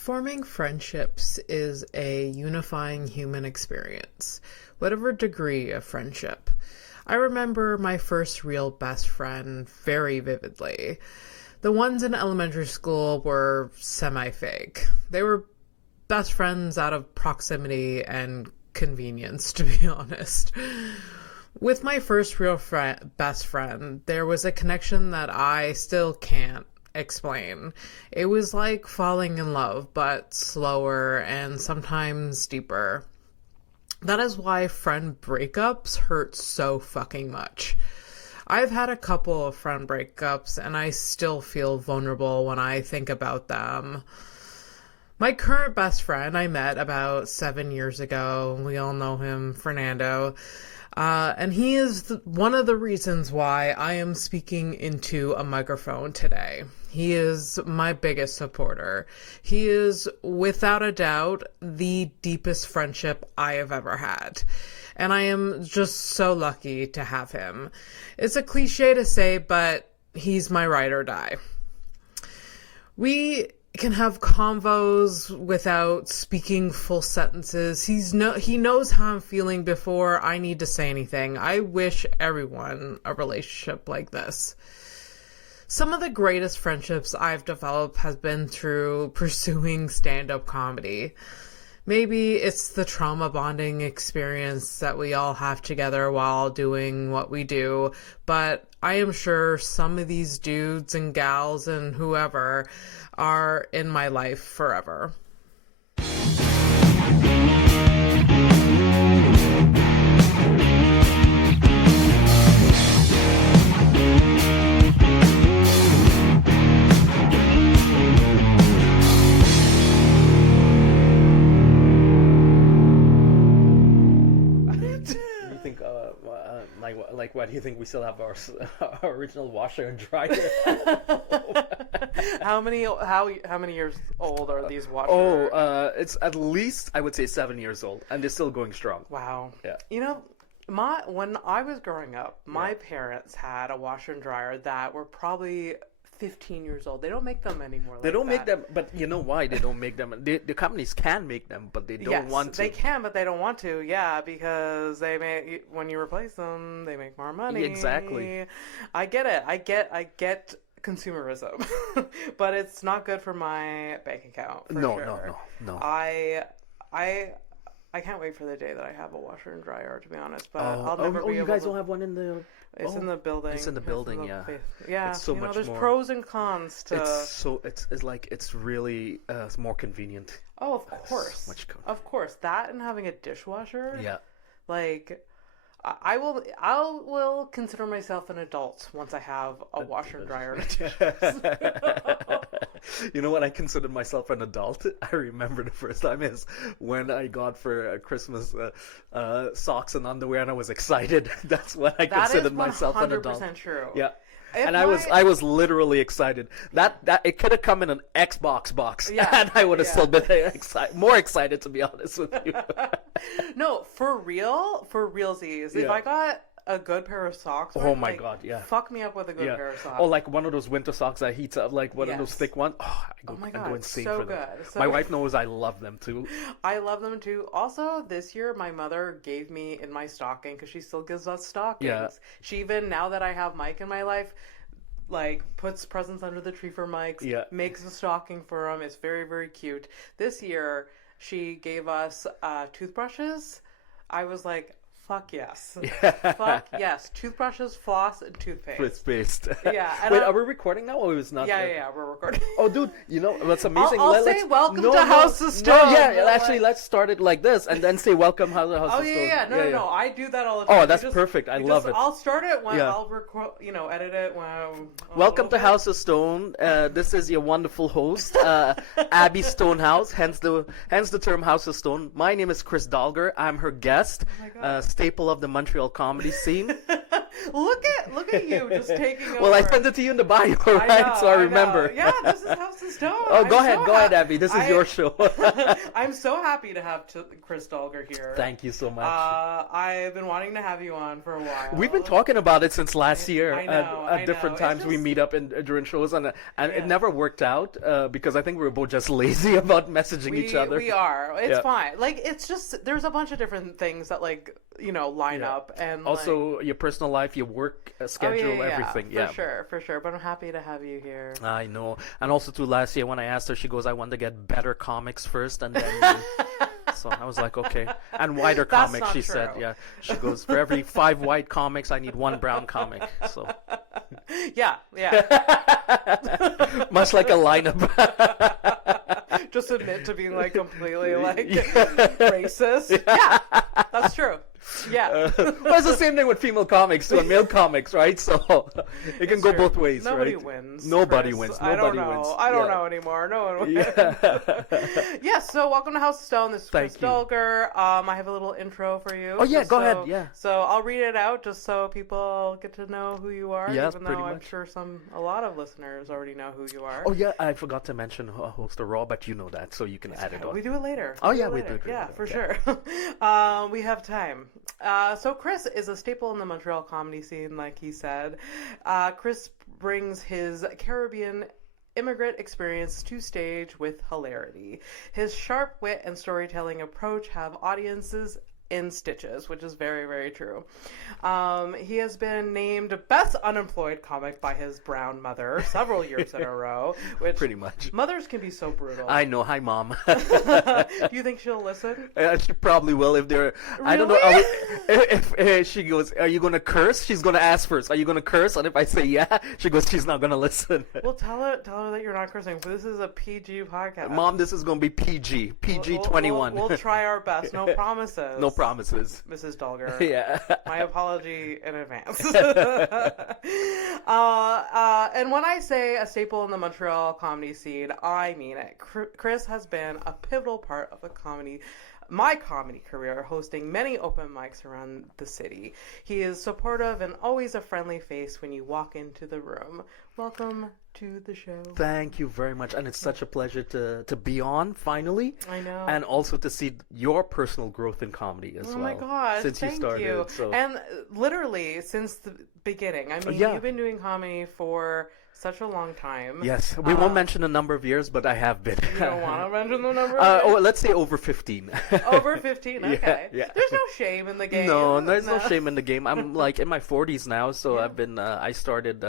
Forming friendships is a unifying human experience, whatever degree of friendship. I remember my first real best friend very vividly. The ones in elementary school were semi-fake. They were best friends out of proximity and convenience, to be honest. With my first real best friend, there was a connection that I still can't explain. It was like falling in love, but slower and sometimes deeper. That is why friend breakups hurt so fucking much. I've had a couple of friend breakups and I still feel vulnerable when I think about them. My current best friend I met about 7 years ago. We all know him, Fernando. And he is one of the reasons why I am speaking into a microphone today. He is my biggest supporter. He is, without a doubt, the deepest friendship I have ever had. And I am just so lucky to have him. It's a cliche to say, but he's my ride or die. We can have convos without speaking full sentences. He knows how I'm feeling before I need to say anything. I wish everyone a relationship like this. Some of the greatest friendships I've developed has been through pursuing stand-up comedy. Maybe it's the trauma bonding experience that we all have together while doing what we do, but I am sure some of these dudes and gals and whoever are in my life forever. Like, what do you think? We still have our original washer and dryer? How many years old are these washers? It's at least, I would say, 7 years old, and they're still going strong. Wow. Yeah. You know, when I was growing up, my parents had a washer and dryer that were probably 15 years old. They don't make them anymore. They don't make them, but you know why they don't make them? The companies can make them, but they don't want to. They can, but they don't want to. Yeah, because when you replace them, they make more money. Exactly. I get it. I get consumerism, but it's not good for my bank account. No. I can't wait for the day that I have a washer and dryer, to be honest. But I'll never be able. You guys don't have one in the. It's in the building. It's in the building, yeah. Yeah, it's so much there's more. pros and cons to. It's really more convenient. Oh, of course. So much convenient. Of course, that and having a dishwasher. Yeah. Like, I will consider myself an adult once I have a washer and dryer. You know what? I considered myself an adult. I remember the first time is when I got for Christmas socks and underwear, and I was excited. That's when I considered myself an adult. That is 100% true. Yeah. I was literally excited. That it could have come in an Xbox box, and I would have still been more excited, to be honest with you. No, for realsies. If I got a good pair of socks, oh my god, yeah, fuck me up with a good pair of socks. Or like one of those winter socks that heats up, like one of those thick ones. I go insane for them. My wife knows I love them too. I love them too. Also, this year my mother gave me in my stocking, because she still gives us stockings. Yeah. She even, now that I have Mike in my life, like puts presents under the tree for Mike's. Yeah. Makes a stocking for him. It's very, very cute. This year she gave us toothbrushes. I was like, fuck yes. Fuck yes. Toothbrushes, floss, and toothpaste. Toothpaste. Yeah. Wait, are we recording now or is not? Yeah, we're recording. Oh, dude, you know, that's amazing. I'll say welcome to House of Stone. Actually, let's start it like this and then say welcome House of Stone. No. I do that all the time. Oh, that's perfect. I love it. I'll start it when I'll record, edit it when. Welcome to House of Stone. This is your wonderful host, Abby Stonehouse, hence the term House of Stone. My name is Kris Dulgar. I'm her guest. Oh my God. Staple of the Montreal comedy scene. Look at you just taking over. Well, I sent it to you in the bio, right? So I remember. Yeah, this is House of Stone. Oh, go ahead, Abby. This is your show. I'm so happy to have Kris Dulgar here. Thank you so much. I've been wanting to have you on for a while. We've been talking about it since last year. I know, at different times we meet up during shows, and it never worked out because I think we were both just lazy about messaging each other. We are. It's fine. Like, it's just, there's a bunch of different things that, like, line up. And also, your personal life, your work schedule, everything. For sure. But I'm happy to have you here. I know. And also, too, last year when I asked her, she goes, I want to get better comics first, and then... So I was like, okay. And whiter comics, she said. Yeah. She goes, for every 5 white comics, I need 1 brown comic. So. Yeah. Much like a lineup. Just admit to being like completely racist. Yeah, that's true. Yeah. Well, it's the same thing with female comics too, and male comics, right? So it can go both ways, Nobody right? wins. Nobody Kris. wins. I don't know anymore. No one wins. Yes, so welcome to House of Stone. This is Kris Dulgar. I have a little intro for you. Oh, yeah, go ahead. Yeah. So I'll read it out just so people get to know who you are. Yes, even pretty though much. I'm sure a lot of listeners already know who you are. Oh, yeah, I forgot to mention host of Raw, but you know that, so you can add it on. We do it later. We do it. Yeah, for sure. We have time. So Kris is a staple in the Montreal comedy scene, like he said. Kris brings his Caribbean immigrant experience to stage with hilarity. His sharp wit and storytelling approach have audiences in stitches, which is very, very true. He has been named best-unemployed comic by his brown mother several years in a row. Which pretty much. Mothers can be so brutal. I know. Hi, Mom. Do you think she'll listen? She probably will if they're... Really? I don't know. If she goes, are you going to curse? She's going to ask first. Are you going to curse? And if I say yeah, she goes, she's not going to listen. Well, tell her that you're not cursing. This is a PG podcast. Mom, this is going to be PG. PG-21. We'll try our best. No promises. No promises. Mrs. Dulgar. Yeah. My apology in advance. And when I say a staple in the Montreal comedy scene, I mean it. Kris has been a pivotal part of my comedy career, hosting many open mics around the city. He is supportive and always a friendly face when you walk into the room. Welcome to the show. Thank you very much. And it's such a pleasure to be on, finally. I know. And also to see your personal growth in comedy as well. Oh my gosh, since you started. You. So. And literally, since the beginning. I mean, you've been doing comedy for such a long time. Yes. We won't mention the number of years, but I have been. You don't want to mention the number of years? Let's say over 15. Over 15, okay. Yeah. There's no shame in the game. No, there's no shame in the game. I'm like in my 40s now, so I've been, I started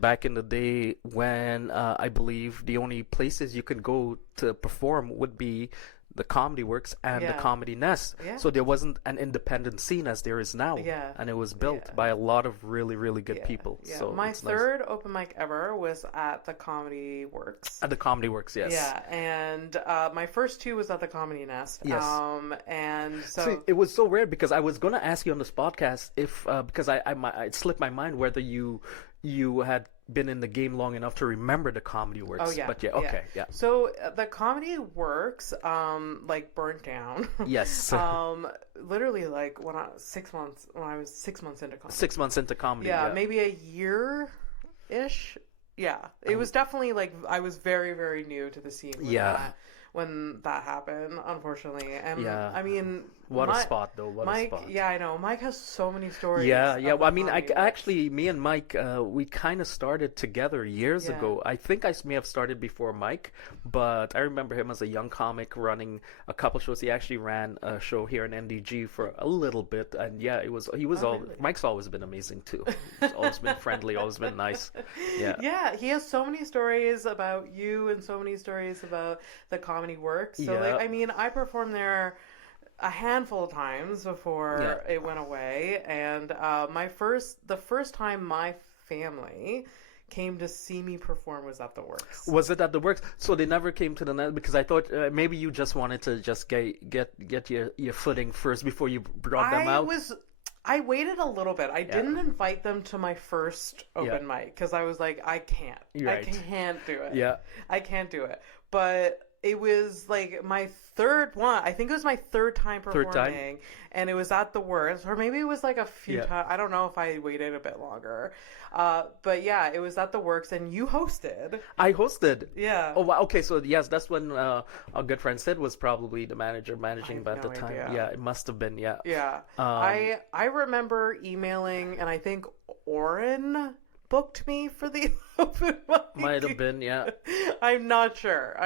back in the day when I believe the only places you could go to perform would be the Comedy Works and the Comedy Nest. Yeah. So there wasn't an independent scene as there is now. Yeah. And it was built by a lot of really, really good people. Yeah. So my third open mic ever was at the Comedy Works. At the Comedy Works, yes. Yeah. And my first 2 was at the Comedy Nest. Yes. And so... See, it was so rare because I was going to ask you on this podcast if, because it slipped my mind whether you had been in the game long enough to remember the Comedy Works. Oh, yeah. But okay. So the Comedy Works, burnt down. Yes. Literally, like, when I was 6 months into comedy. 6 months into comedy, yeah. Maybe a year-ish. Yeah. It was definitely, like, I was very, very new to the scene when that happened, unfortunately. And, I mean... What a spot, though. What a spot. Yeah, I know. Mike has so many stories. Yeah. Well, I mean, me and Mike, we kind of started together years ago. I think I may have started before Mike, but I remember him as a young comic running a couple shows. He actually ran a show here in NDG for a little bit, and really? Mike's always been amazing too. He's always been friendly, always been nice. Yeah. Yeah, he has so many stories about you and so many stories about the Comedy Works. So, like, I mean, I performed there a handful of times before it went away, and the first time my family came to see me perform was at the Works. Was it at the Works? So they never came to the net because I thought maybe you just wanted to just get your footing first before you brought them out. I waited a little bit. I didn't invite them to my first open mic because I was like, I can't. Right. I can't do it. Yeah. I can't do it. But it was like my third one. I think it was my third time Third time? performing, and it was at the worst, or maybe it was like a few Yeah. times. I don't know if I waited a bit longer, but yeah, it was at the works, and you hosted. I hosted. Yeah. Oh, wow. Okay, so yes, that's when our good friend Sid was probably the manager I managing have at the no time. idea. Yeah, it must have been. Yeah. Yeah. Um, I remember emailing, and I think Oren booked me for the open mic. Might have been. Yeah. I'm not sure.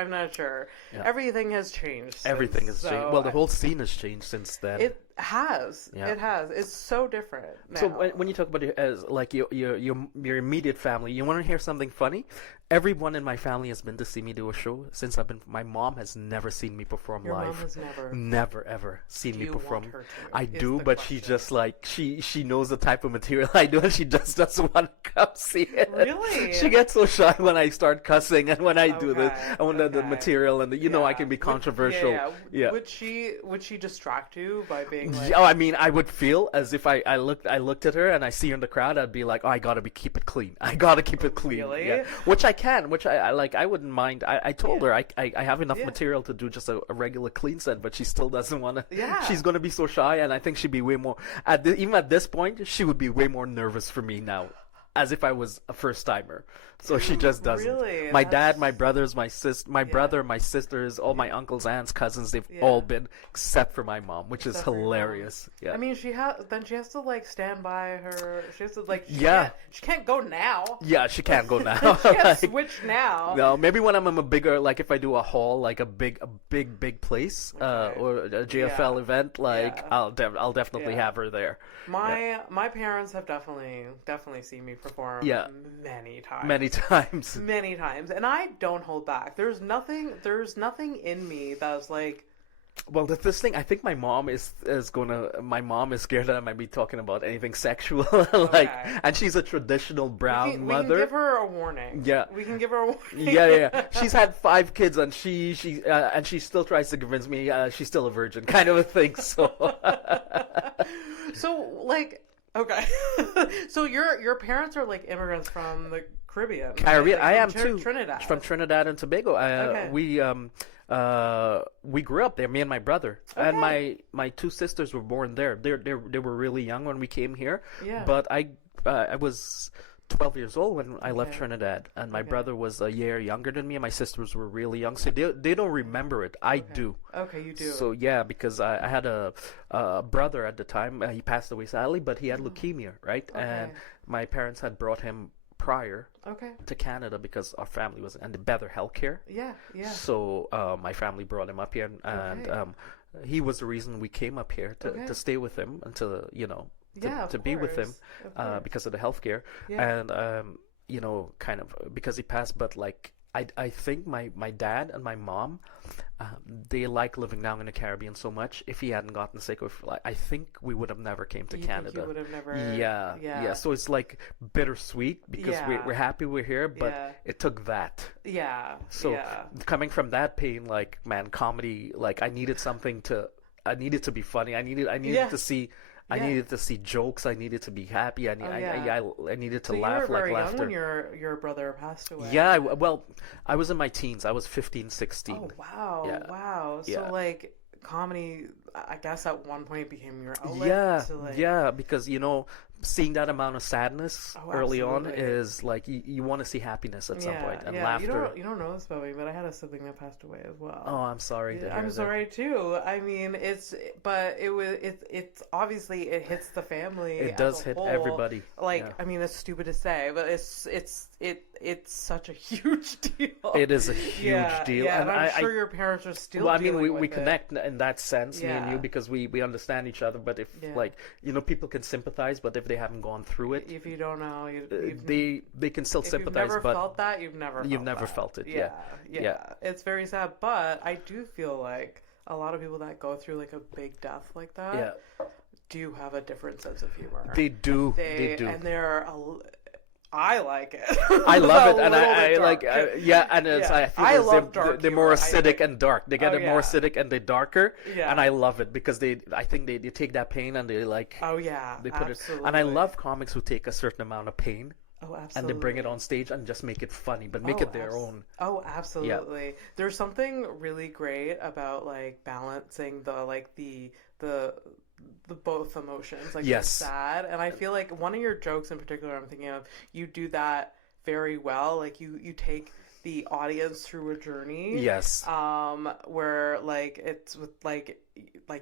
Yeah. Everything has changed. Everything since, has changed. so Well, the whole scene has changed since then. It has. Yeah. It has. It's so different now. So when you talk about it as like your immediate family, you want to hear something funny? Everyone in my family has been to see me do a show since I've been. My mom has never seen me perform Your live. mom has never. Never ever seen Do me you perform. want her to? I Is do, the but she question. just like she knows the type of material I do, and she just doesn't want to come see it. Really? She gets so shy when I start cussing and when I do this, Okay, and when the okay. material and I Yeah. can be controversial. Yeah. Would she distract you by being like? Yeah, I mean, I would feel as if I looked at her and I see her in the crowd, I'd be like, oh, I gotta keep it clean. I gotta keep it clean. Really? Yeah. Which I can, which I like. I wouldn't mind. I told Yeah. her I have enough Yeah. material to do just a regular clean set, but she still doesn't want to. Yeah. She's gonna be so shy, and I think she'd be way more. Even at this point, she would be way more nervous for me now, as if I was a first timer. So she just doesn't. Really? My That's- dad, my brothers, my brother, my sisters, all my uncles, aunts, cousins, they've Yeah. all been, except for my mom, which is Except for your mom. hilarious. Yeah. I mean, she has to like stand by her. She has to like. Yeah. She can't go now. Yeah, she can't go now. She can't Like, switch now. no, maybe when I'm in a bigger, like if I do a hall, like a big place, Okay. or a JFL Yeah. event, like Yeah. I'll definitely Yeah. have her there. My parents have definitely seen me perform. Yeah. Many times. Many times. Many times, and I don't hold back. There's nothing in me that's like. Well, this thing, I think my mom is scared that I might be talking about anything sexual, like, Okay. and she's a traditional brown We can mother. give her a warning. Yeah. We can give her a warning. Yeah. She's had 5 kids, and she still tries to convince me she's still a virgin, kind of a thing. So, So like, okay. So your parents are like immigrants from the Caribbean. right? Caribbean, Like, I am from too. Trinidad. From Trinidad and Tobago. Okay. We grew up there, me and my brother, and Okay. my 2 sisters were born there. They were really young when we came here. Yeah. But I was 12 years old when I left Okay. Trinidad, and my Okay. brother was a year younger than me, and my sisters were really young, so they don't remember it. I do. Okay, you do. So yeah, because I had a brother at the time. He passed away sadly, but he had leukemia, right? And Okay. my parents had brought him prior Okay. to Canada because our family was and better healthcare. Yeah. Yeah. So my family brought him up here, and Okay. he was the reason we came up here Okay. to stay with him and to Yeah, of to be with him course. Of course. because of the healthcare, Yeah. and kind of because he passed. But like I think my dad and my mom, they like living down in the Caribbean so much. If he hadn't gotten sick, I think we would have never came to You think Canada. you would have never. Yeah. So it's like bittersweet because Yeah. we're happy we're here, but Yeah. it took that. Yeah. So yeah. coming from that pain, like man, comedy, like I needed to be funny. I needed Yeah. to see. I Yeah. needed to see jokes. I needed to be happy. I needed to So laugh you were like very young laughter. when your brother passed away. Yeah, well, I was in my teens. I was 15, 16. Oh wow! Yeah. Wow. So Yeah. like comedy, I guess at one point became your outlet. Yeah, to, like, yeah, because seeing that amount of sadness Oh, early on absolutely. is like you want to see happiness at some point and yeah. laughter. You don't know this about me, but I had a sibling that passed away as well. Oh, I'm sorry. to hear I'm that. sorry too. I mean, it's obviously it hits the family. It as does a hit whole. everybody. Like, Yeah. I mean, it's stupid to say, but it's such a huge deal. It is a huge deal, Yeah, and and I'm I sure your parents are still. well, I mean, dealing we with it. connect in that sense, me and Yeah. you, because we understand each other. But if Yeah. people can sympathize, but if they haven't gone through it, If you don't know, they can still if sympathize. you've never but felt that, you've never never that. felt it, Yeah, yeah. yeah. It's very sad, but I do feel like a lot of people that go through like a big death like that yeah, do have a different sense of humor. they do. They do. And I like it. I love It's it, a and little I bit like dark. and it's, Yeah. I feel I as love if dark they're more humor. acidic and dark. They get Oh, it more yeah. acidic and they're darker, Yeah. and I love it because I think they take that pain and they like Oh yeah, they put absolutely. it. And I love comics who take a certain amount of pain Oh, and they bring it absolutely. on stage and just make it funny, but make Oh, it their own. oh, Yeah. absolutely. There's something really great about like balancing the the both emotions, like the Yes. sad, and I feel like one of your jokes in particular I'm thinking of, you do that very well. Like you take the audience through a journey, Yes. where like it's with like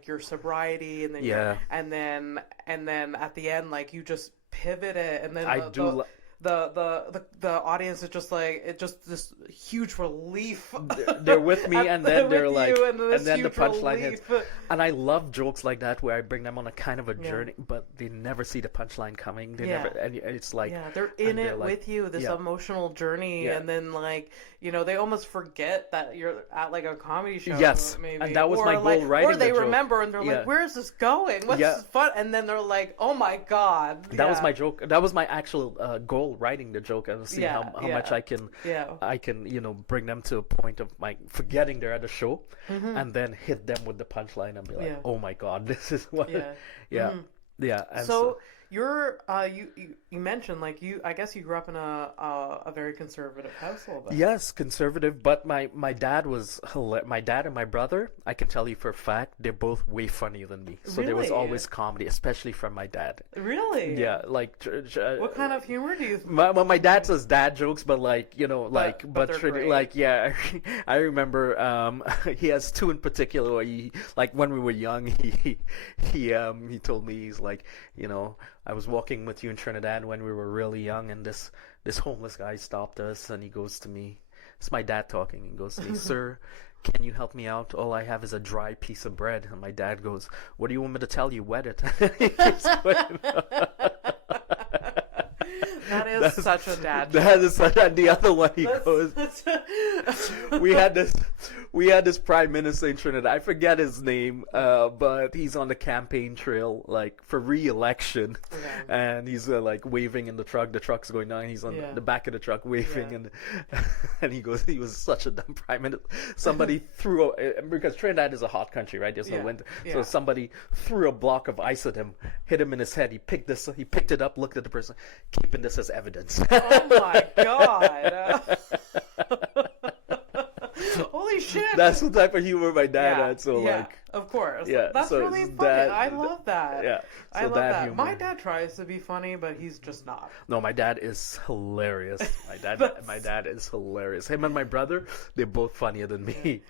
your sobriety, and then your Yeah. and then at the end like you just pivot it, and then I do. the audience is just like it just this huge relief They're with me, and then they're with like, you, and and this then the huge punchline hits. relief. And I love jokes like that where I bring them on a kind of a Yeah. journey, but they never see the punchline coming. They Yeah. never, and it's like, Yeah, they're in and they're it like, with you, this yeah, emotional journey, yeah. and then like they almost forget that you're at like a comedy show, Yes, maybe, and that was my or goal like, writing or they the joke. remember and they're Yeah. like, "Where is this going? What's Yeah. this fun?" And then they're like, "Oh my god!" That was Yeah. my joke. That was my actual goal writing the joke, and see Yeah, how yeah. much Yeah. I can bring them to a point of like forgetting they're at a show, and then hit them with the punchline and be like, Yeah. oh my god, this is what. Yeah. Yeah. Yeah. And So you're you mentioned like I guess you grew up in a very conservative household then. yes, conservative, but my dad was my dad and my brother, I can tell you for a fact, they're both way funnier than me. So there was Really? always comedy, especially from my dad. Really? Yeah, like What kind of humor do you? my dad says dad jokes, but like But they're great. like yeah, I remember he has two in particular where he, like when we were young, he told me, he's like, I was walking with you in Trinidad when we were really young, and this homeless guy stopped us, and he goes to me, it's my dad talking, he goes to me, sir, can you help me out? All I have is a dry piece of bread. And my dad goes, what do you want me to tell you? Wet it. He keeps going. That is such a dad joke. That is such, and the other one he goes, we had this prime minister in Trinidad. I forget his name, but he's on the campaign trail, like for re-election, and he's like waving in the truck. The truck's going down. He's on the back of the truck waving, and he goes, he was such a dumb prime minister. Somebody threw because Trinidad is a hot country, right? There's no winter, so somebody threw a block of ice at him, hit him in his head. He picked it up, looked at the person, keeping this as evidence. Oh my god. Holy shit. That's the type of humor my dad had. So like, of course. Yeah, That's so really it's funny. dad- I love that. yeah, I so love dad that. humor. My dad tries to be funny, but he's just not. No, my dad is hilarious. My dad is hilarious. Him and my brother, they're both funnier than me.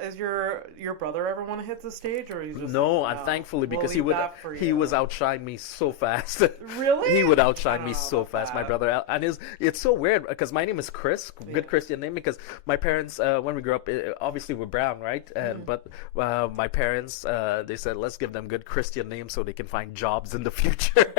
Is your brother ever want to hit the stage, or he's just No, and thankfully, We'll because leave that for he you. was outshine me so fast. Really? He would I outshine don't me know so about fast. My that. brother, and it's so weird because my name is Chris, good Christian name, because my parents, when we grew up, obviously we're brown, right? And but my parents, they said, let's give them good Christian names so they can find jobs in the future.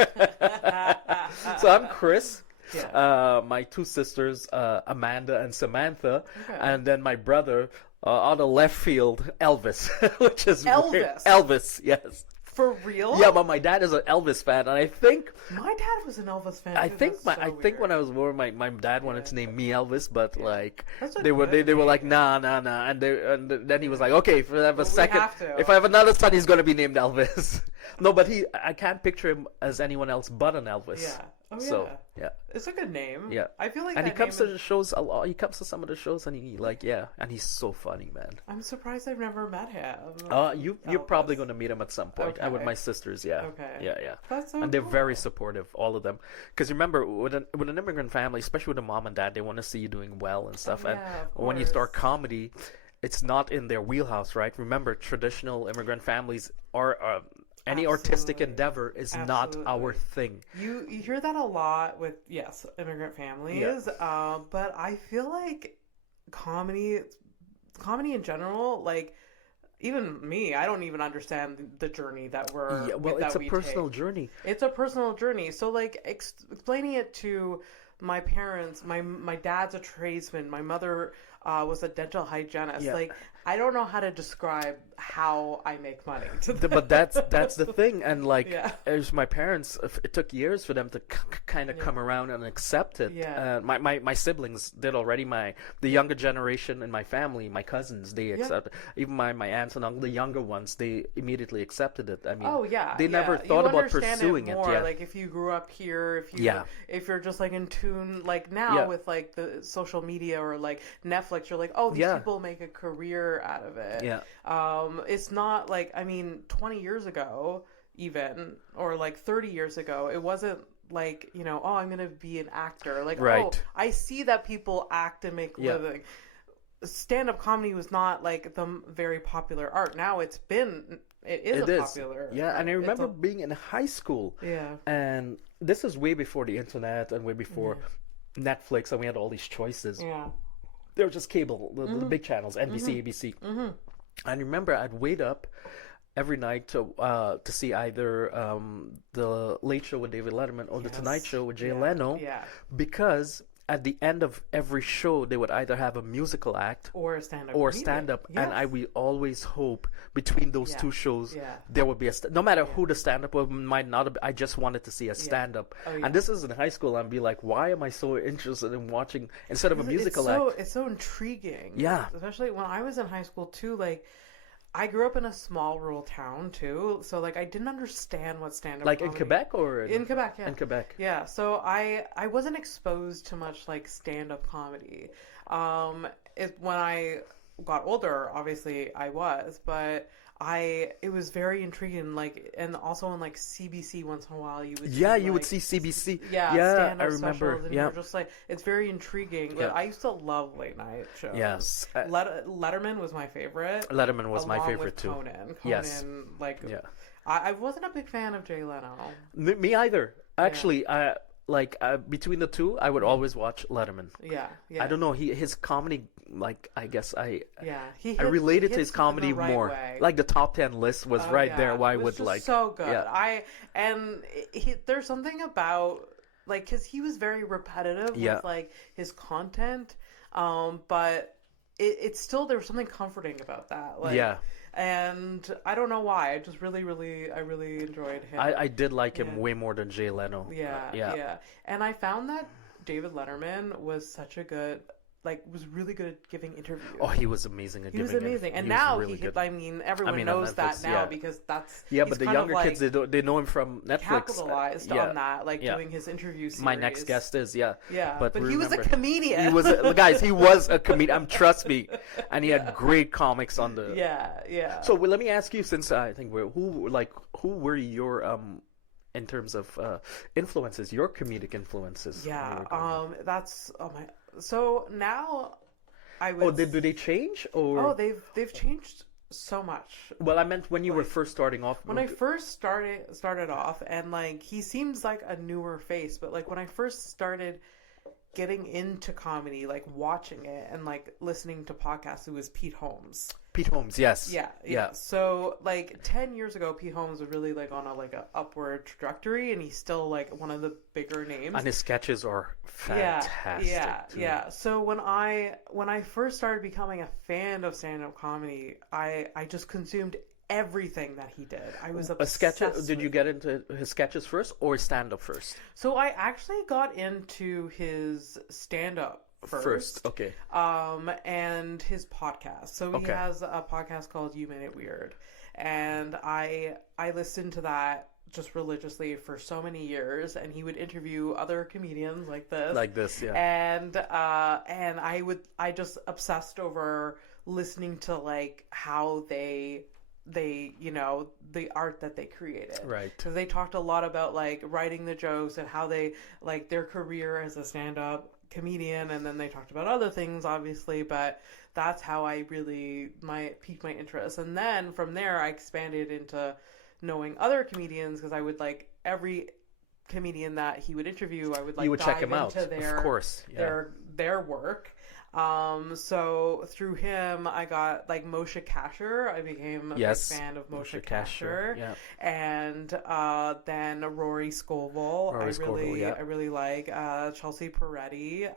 So I'm Chris. Yeah. My two sisters, Amanda and Samantha, Okay. and then my brother, on the left field, Elvis, which is weird. Elvis? Elvis, yes. For real? Yeah, but my dad is an Elvis fan, and I think My dad was an Elvis fan. I too. think That's my so I think weird. when I was born, my dad wanted to name me Elvis, but like That's a they were good they were name. like nah, and then he was like, okay, if I have a we second, have to. if I have another son, he's gonna be named Elvis. No, but I can't picture him as anyone else but an Elvis. Yeah. Oh, So yeah. yeah. It's a good name. Yeah. I feel like And he that comes name to the shows a lot. He comes to some of the shows, and and he's so funny, man. I'm surprised I've never met him. You're Elvis. probably gonna meet him at some point. Okay. With my sisters, yeah. Okay. Yeah. That's so And they're cool. very supportive, all of them. Because remember, with an immigrant family, especially with a mom and dad, they want to see you doing well and stuff. And yeah, of when you start course. comedy, it's not in their wheelhouse, right? Remember, traditional immigrant families are any artistic Absolutely. endeavor is not our Absolutely. thing. You hear that a lot with immigrant families. But I feel like comedy in general, like even me, I don't even understand the journey that we're Yeah, well, that it's a we personal take. journey. It's a personal journey. So like explaining it to my parents, my dad's a tradesman, my mother was a dental hygienist. Yeah. Like, I don't know how to describe how I make money. But that's the thing, and like Yeah. as my parents, it took years for them to kind of come around and accept it. Yeah. My siblings did already. The younger generation in my family, my cousins, they accepted. Even my aunts and uncle, the younger ones, they immediately accepted it. I mean, Oh yeah, they never thought you about understand pursuing it it. more. Yeah, Like if you grew up here, Yeah. if you're just like in tune, like now Yeah. with like the social media or like Netflix, you're like, oh, these Yeah. people make a career out of it. Yeah. It's not like, I mean, 20 years ago, even, or like 30 years ago, it wasn't like, you know, oh, I'm gonna be an actor. Like, Right. oh, I see that people act and make Yeah. living. Stand-up comedy was not like the very popular art. Now it is It a is. popular. Yeah, and I it's remember a- being in high school. Yeah. And this is way before the internet and way before Netflix, and we had all these choices. Yeah. There was just cable, the big channels, NBC, ABC. And remember, I'd wait up every night to see either the Late Show with David Letterman or the Tonight Show with Jay Leno, Yeah. because at the end of every show they would either have a musical act Or a stand-up. or comedian. stand-up, and Yes. we always hope between those two shows Yeah. there would be no matter who the stand-up was, might not have, I just wanted to see a stand-up. Oh, yeah. And this is in high school, and be like, why am I so interested in watching instead of a musical act? It's so intriguing. Yeah. Especially when I was in high school too. Like, I grew up in a small rural town too, so like I didn't understand what stand-up Like in comedy... Quebec or In Quebec, yeah. in Quebec. Yeah, so I wasn't exposed to much like stand-up comedy. When I got older, obviously I was, but it was very intriguing. Like, and also on like CBC once in a while you would You would like, see CBC. yeah, I stand-up remember. specials, and Yeah. you're just like, it's very intriguing. Yeah. I used to love late night shows. Yes. Letterman was my favorite. Letterman was my along favorite with too. Conan, Yes. like, Yeah. I wasn't a big fan of Jay Leno. Me either. Actually, between the two, I would always watch Letterman. Yeah, yeah. I don't know. His comedy, like, I guess I He related to hits his comedy in the right more. way. Like the top 10 list was Oh, right yeah. there. Why It was would just like so good. Yeah. There's something about like, because he was very repetitive Yeah. with like his content, but it's still, there was something comforting about that. Like, Yeah. And I don't know why. I just really enjoyed him. I did like him way more than Jay Leno. Yeah. And I found that David Letterman was such a good, was really good at giving interviews. Oh, he was amazing at He was giving amazing. And he was now really good. everyone on knows that Netflix, now yeah. because that's Yeah, he's but the kind of younger kids, they know him from Netflix. capitalized Yeah. on that, Yeah. doing his interview series. My next guest is Yeah, but he was a remember, comedian. He was guys. He was a comedian. Trust me, and he had great comics on the. Yeah. So let me ask you, since I think who were your in terms of influences, your comedic influences? Yeah. That's So now, I would. Oh, do they change or? Oh, they've changed so much. Well, I meant when you were first starting off. When I first started off, and he seems like a newer face, but when I first started getting into comedy, watching it and listening to podcasts, it was Pete Holmes. Pete Holmes, yes. Yeah. So 10 years ago, Pete Holmes was really on a upward trajectory, and he's still one of the bigger names. And his sketches are fantastic. Yeah. So when I first started becoming a fan of stand-up comedy, I just consumed everything that he did. I was obsessed. Did you get into his sketches first or stand-up first? So I actually got into his stand-up first. Okay. And his podcast. So he has a podcast called You Made It Weird, and I listened to that just religiously for so many years, and he would interview other comedians like this. Yeah. And I just obsessed over listening to how they the art that they created. Right. Because they talked a lot about writing the jokes and how they their career as a stand-up comedian, and then they talked about other things obviously, but that's how I really piqued my interest. And then from there I expanded into knowing other comedians, because I would every comedian that he would interview, I would you would dive check him out, into of course. Yeah. their work. So through him, I got like Moshe Kasher. I became a big fan of Moshe Kasher. Yeah. And then Rory Scovel. I really like Chelsea Peretti.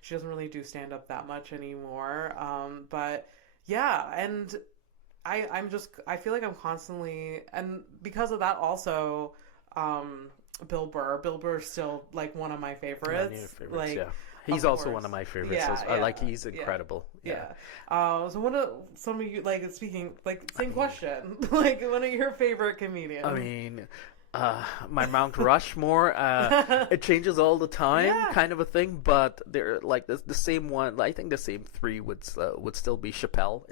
She doesn't really do stand up that much anymore. But yeah, and I feel like I'm constantly, and because of that also, Bill Burr. Bill Burr's still like one of my favorites. He's also one of my favorites. He's incredible. So some of you, like, speaking, like, same question, like, one of your favorite comedians? I mean, my Mount Rushmore, it changes all the time, kind of a thing, but they're like the same one. I think the same three would still be Chappelle.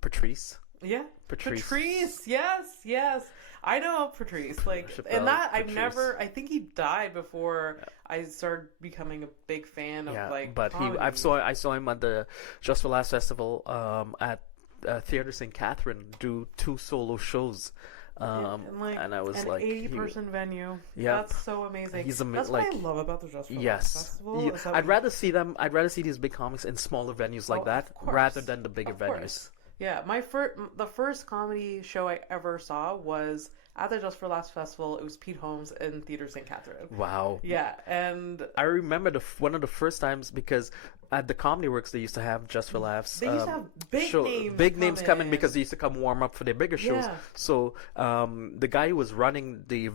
Patrice. Yeah, Patrice. Yes. I know Patrice. Like, Chappelle, and that Patrice. I think he died before I started becoming a big fan of like. But comedy. I saw him at the Just for Laughs festival at Theatre St. Catherine do 2 solo shows. And I was an like, 80-person venue. Yeah, that's so amazing. That's what I love about the Just for Laughs festival. I'd rather see these big comics in smaller venues like that rather than the bigger venues. Yeah, the first comedy show I ever saw was at the Just for Laughs festival. It was Pete Holmes in Theatre St. Catherine. Wow. Yeah, and I remember one of the first times because at the Comedy Works they used to have Just for Laughs. They used to have big names come in because they used to come warm up for their bigger shows. Yeah. So the guy who was running the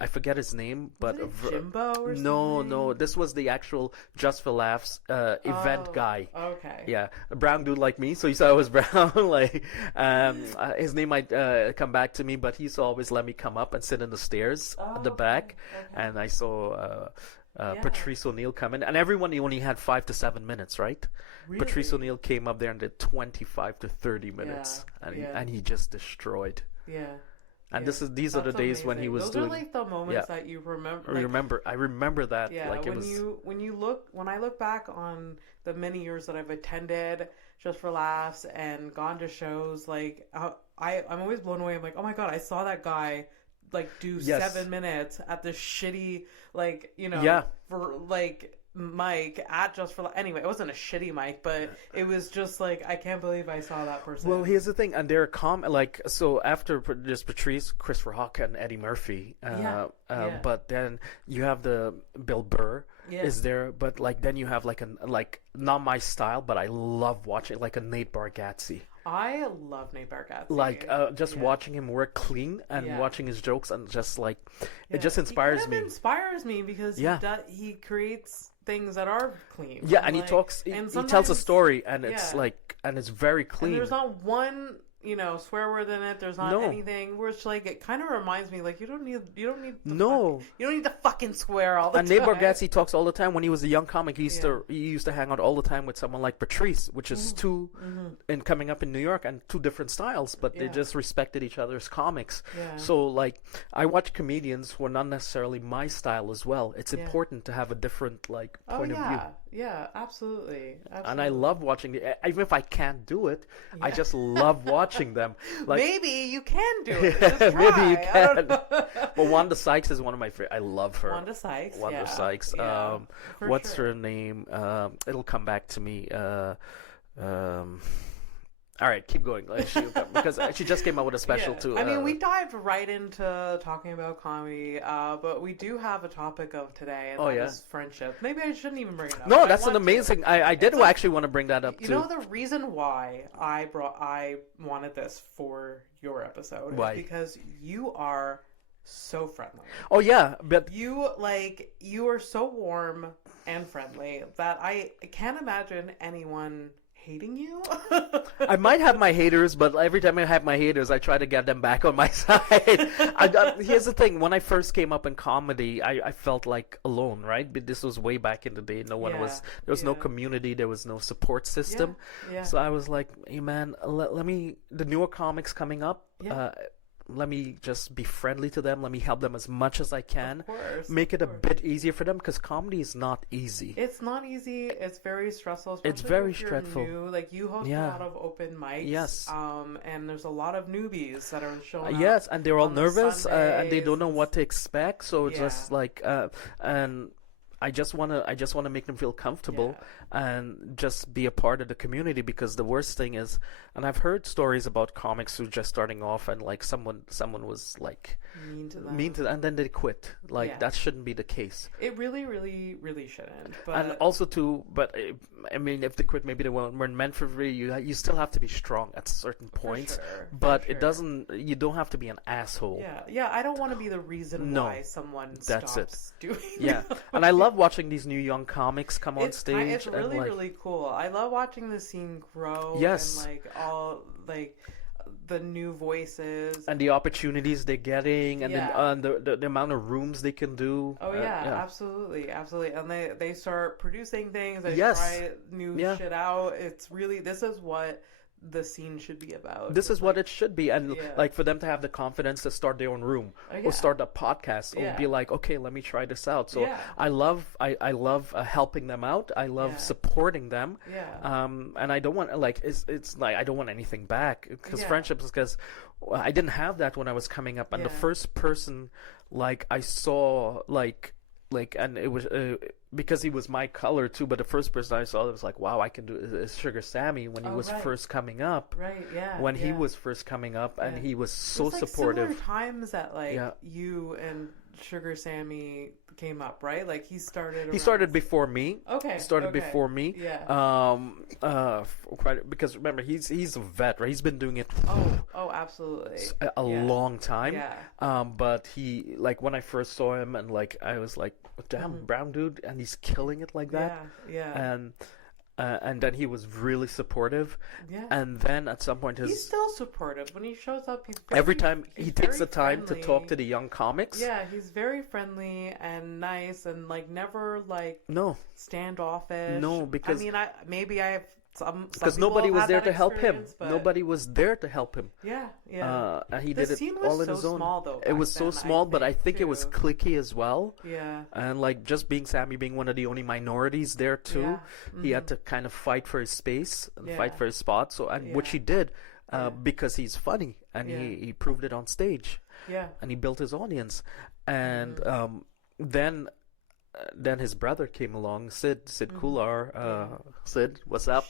I forget his name, but Jimbo or something? No, this was the actual Just for Laughs event guy. Okay. Yeah, a brown dude like me, so you saw I was brown. Like his name might come back to me, but he used to always let me come up and sit in the stairs at the back, and I saw. Patrice O'Neill come in, and everyone only had 5 to 7 minutes, right? Really? Patrice O'Neill came up there and did 25 to 30 minutes, and he just destroyed. Yeah. And these are the days when he was Those doing. are like the moments that you remember. I remember that. Yeah. Like when I look back on the many years that I've attended Just for Laughs and gone to shows, like I'm always blown away. I'm like, oh my god, I saw that guy like do 7 minutes at this shitty for like mic at Just for anyway, it wasn't a shitty mic, but it was just like I can't believe I saw that person. Well, here's the thing, and they're so after just Patrice, Chris Rock, and Eddie Murphy, but then you have the Bill Burr is there, but like then you have like not my style, but I love watching like a Nate Bargatze. I love Nate Bargatze. Like watching him work clean and watching his jokes and just like it just inspires me. It inspires me because he creates things that are clean. Yeah, and he talks. He tells a story, and it's and it's very clean. And there's not one swear word in it. There's not anything where it's like it kind of reminds me like you don't need to fucking swear all the time. And Nate Bargatze talks all the time. When he was a young comic, he used to hang out all the time with someone like Patrice, which is and coming up in New York and 2 different styles, but they just respected each other's comics. Yeah. So like I watch comedians who are not necessarily my style as well. It's important to have a different like point of view. Yeah, absolutely. And I love watching even if I can't do it, I just love watching them. Like, maybe you can do it. Just try. Maybe you can. Well, Wanda Sykes is one of my favorite. I love her. Wanda Sykes. What's her name? It'll come back to me. All right, keep going. Because she just came out with a special too. I mean, we dived right into talking about comedy, but we do have a topic of today, and that is friendship. Maybe I shouldn't even bring it up. No, that's an amazing. I did actually want to bring that up too. You know the reason why I wanted this for your episode is because you are so friendly. Oh yeah, but you are so warm and friendly that I can't imagine anyone hating you. I might have my haters, but every time I have my haters, I try to get them back on my side. Here's the thing: when I first came up in comedy, I felt like alone, right? But this was way back in the day. No one was. There was no community. There was no support system. Yeah. So I was like, "Hey, man, let me." The newer comics coming up. Let me just be friendly to them. Let me help them as much as I can. Of course, make it a bit easier for them because comedy is not easy. It's not easy. It's very stressful. It's very stressful. New. Like you host a lot of open mics. Yes. And there's a lot of newbies that are showing up. Yes, and they're all nervous and they don't know what to expect. So it's just like and I just wanna make them feel comfortable and just be a part of the community, because the worst thing is, and I've heard stories about comics who just starting off and like someone was like mean to them, and then they quit. Like that shouldn't be the case. It really, really, really shouldn't. But And also too, I mean, if they quit, maybe they weren't meant for free. You still have to be strong at certain points, but it doesn't. You don't have to be an asshole. Yeah. I don't want to be the reason why someone stops doing. And I love watching these new young comics come on stage. It's really, really cool. I love watching the scene grow. Yes. And like all like the new voices and the opportunities they're getting, and the amount of rooms they can do. Oh absolutely. And they start producing things. They try new shit out. It's really, this is what the scene should be about. This is what it should be. And like for them to have the confidence to start their own room or start a podcast or be like, okay, let me try this out. So I love helping them out. I love supporting them. And I don't want like it's like I don't want anything back, because friendships, because I didn't have that when I was coming up. And the first person like I saw like and it was because he was my color too, but the first person I saw that was like, wow, I can do is Sugar Sammy when he was first coming up. When he was first coming up, and he was so supportive. Similar times that like you and Sugar Sammy came up, right? Like he started before me. Before me. Because remember, he's a vet, right? He's been doing it absolutely a long time. But he, like, when I first saw him, and like I was like, damn, brown dude, and he's killing it like that. And then he was really supportive. And then at some point he's still supportive when he shows up. Every time he takes the time to talk to the young comics. He's very friendly and nice, and like never like standoffish. No, because I mean, maybe I have some because nobody was there to help him. But... Nobody was there to help him. And he did it all on his own. Small, though, it was so small, but I think it was cliquey as well. Yeah. And like just being Sammy, being one of the only minorities there too, he had to kind of fight for his space and fight for his spot. So which he did, because he's funny, and he proved it on stage. And he built his audience, and then his brother came along, Sid Kular. Sid, what's up?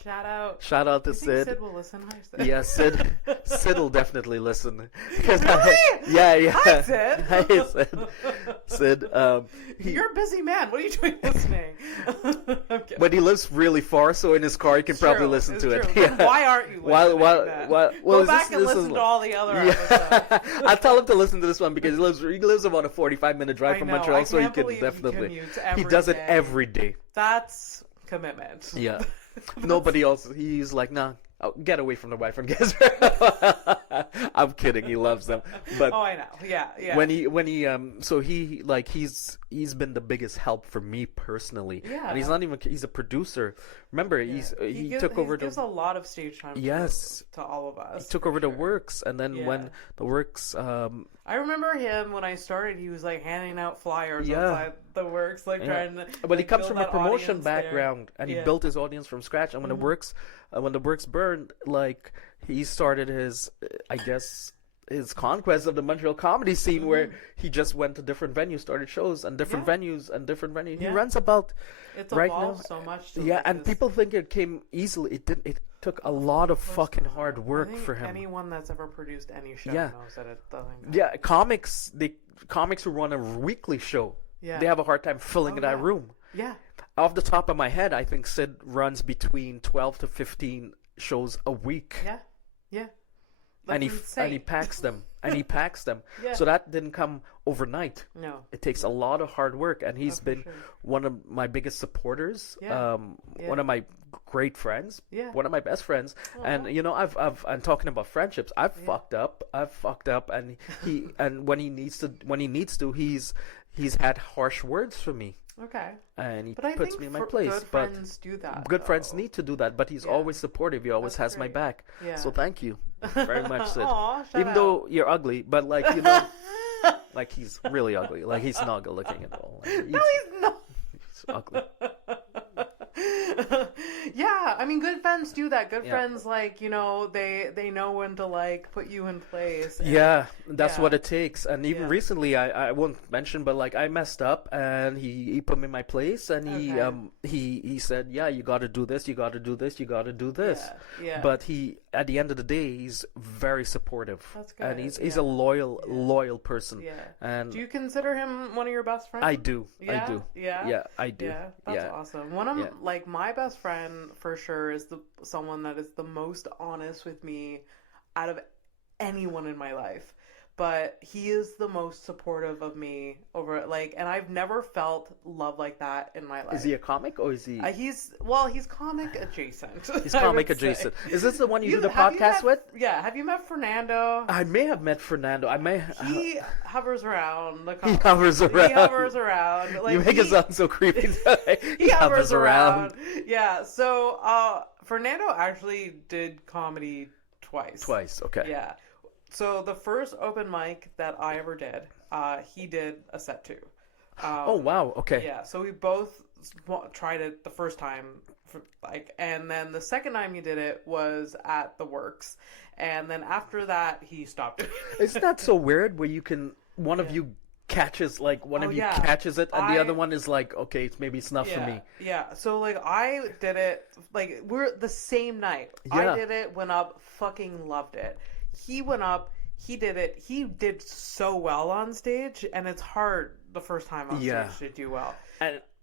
Shout out to Sid. Sid will listen. Hi, Sid. Yeah, Sid will definitely listen. Really? Hi, Sid. Hi, Sid. You're a busy man. What are you doing listening? But he lives really far, so in his car he can probably listen to it. Yeah. Why aren't you listening? Go back and listen to all the other episodes. I tell him to listen to this one because he lives about a 45-minute drive from Montreal, so he can definitely. He does it every day. That's commitment. Yeah. Nobody else. He's like, nah, get away from the wife and kids. I'm kidding. He loves them. But I know. Yeah. When he so he like he's been the biggest help for me personally. Yeah. And he's a producer. Remember, he gives a lot of stage time. To all of us. He took over the Works, and then when the Works. I remember him when I started. He was like handing out flyers outside the Works, like trying to. But he comes from a promotion background, and he built his audience from scratch. And when the Works burned, like he started his, I guess, his conquest of the Montreal comedy scene, where he just went to different venues, started shows, and different venues and different venues. He runs about. It's right evolved now. So much. And people think it came easily. It didn't. It took a lot of fucking hard work for him. Anyone that's ever produced any show knows that it doesn't. Yeah, comics who run a weekly show, they have a hard time filling that room. Yeah. Off the top of my head, I think Sid runs between 12 to 15 shows a week. Yeah. And he packs them. So that didn't come overnight. No. It takes a lot of hard work, and he's been one of my biggest supporters. One of my great friends. One of my best friends. And you know, I'm talking about friendships. I've fucked up, and when he needs to, he's had harsh words for me. Okay. And he puts me in my place. Good friends do that. Good friends need to do that, but he's always supportive. He always has my back. So thank you very much, Sid. Even though you're ugly, but like, you know, like he's really ugly. Like he's not good looking at all. Like, no, he's not. He's ugly. Yeah, I mean, good friends do that. Good friends, like, you know, they know when to, like, put you in place. And, that's what it takes. And even recently, I won't mention, but like I messed up, and he put me in my place, and he said, yeah, you got to do this, you got to do this, you got to do this. But he, at the end of the day, he's very supportive. That's good. And he's a loyal person. Yeah. And do you consider him one of your best friends? I do. Yeah? I do. Yeah. Yeah, I do. Yeah, that's awesome. One of like my best friend for sure is someone that is the most honest with me out of anyone in my life. But he is the most supportive of me over, like, and I've never felt love like that in my life. Is he a comic, or is he? He's comic adjacent. He's comic adjacent. Is this the one you do the podcast with? Yeah. Have you met Fernando? I may have met Fernando. He hovers around. He hovers around. He hovers around. Like, you make it sound so creepy. He hovers around. Yeah. So Fernando actually did comedy twice. Twice. Okay. Yeah. So the first open mic that I ever did, he did a set too. Oh wow! Okay. Yeah, so we both tried it the first time, and then the second time he did it was at the Works, and then after that he stopped it. Isn't that so weird? Where you can one of you catches one of you catches it, and the other one is like, okay, maybe it's not for me. Yeah. So like I did it we're the same night. Yeah. I did it, went up, fucking loved it. He went up, he did it. He did so well on stage, and it's hard the first time on stage to do well.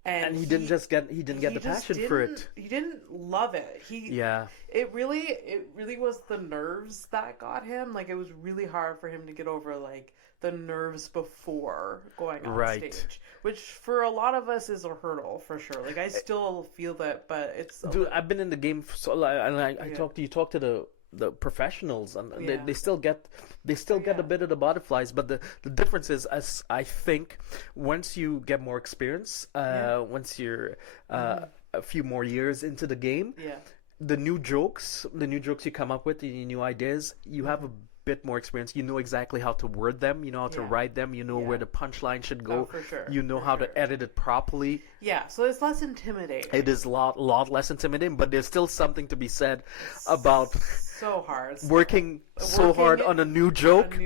And he didn't get the passion for it. He didn't love it. It really was the nerves that got him. Like, it was really hard for him to get over like the nerves before going on stage, which for a lot of us is a hurdle for sure. Like, I still feel that, but it's I've been in the game and I talk to the professionals, and they still get a bit of the butterflies, but the difference is, as I think, once you get more experience, once you're a few more years into the game, the new jokes you come up with, the new ideas, you have a bit more experience. You know exactly how to word them, you know how to write them, you know where the punchline should go, for sure. You know how to edit it properly. Yeah, so it's less intimidating. It is a lot less intimidating, but there's still something to be said about so hard working so hard on a new joke,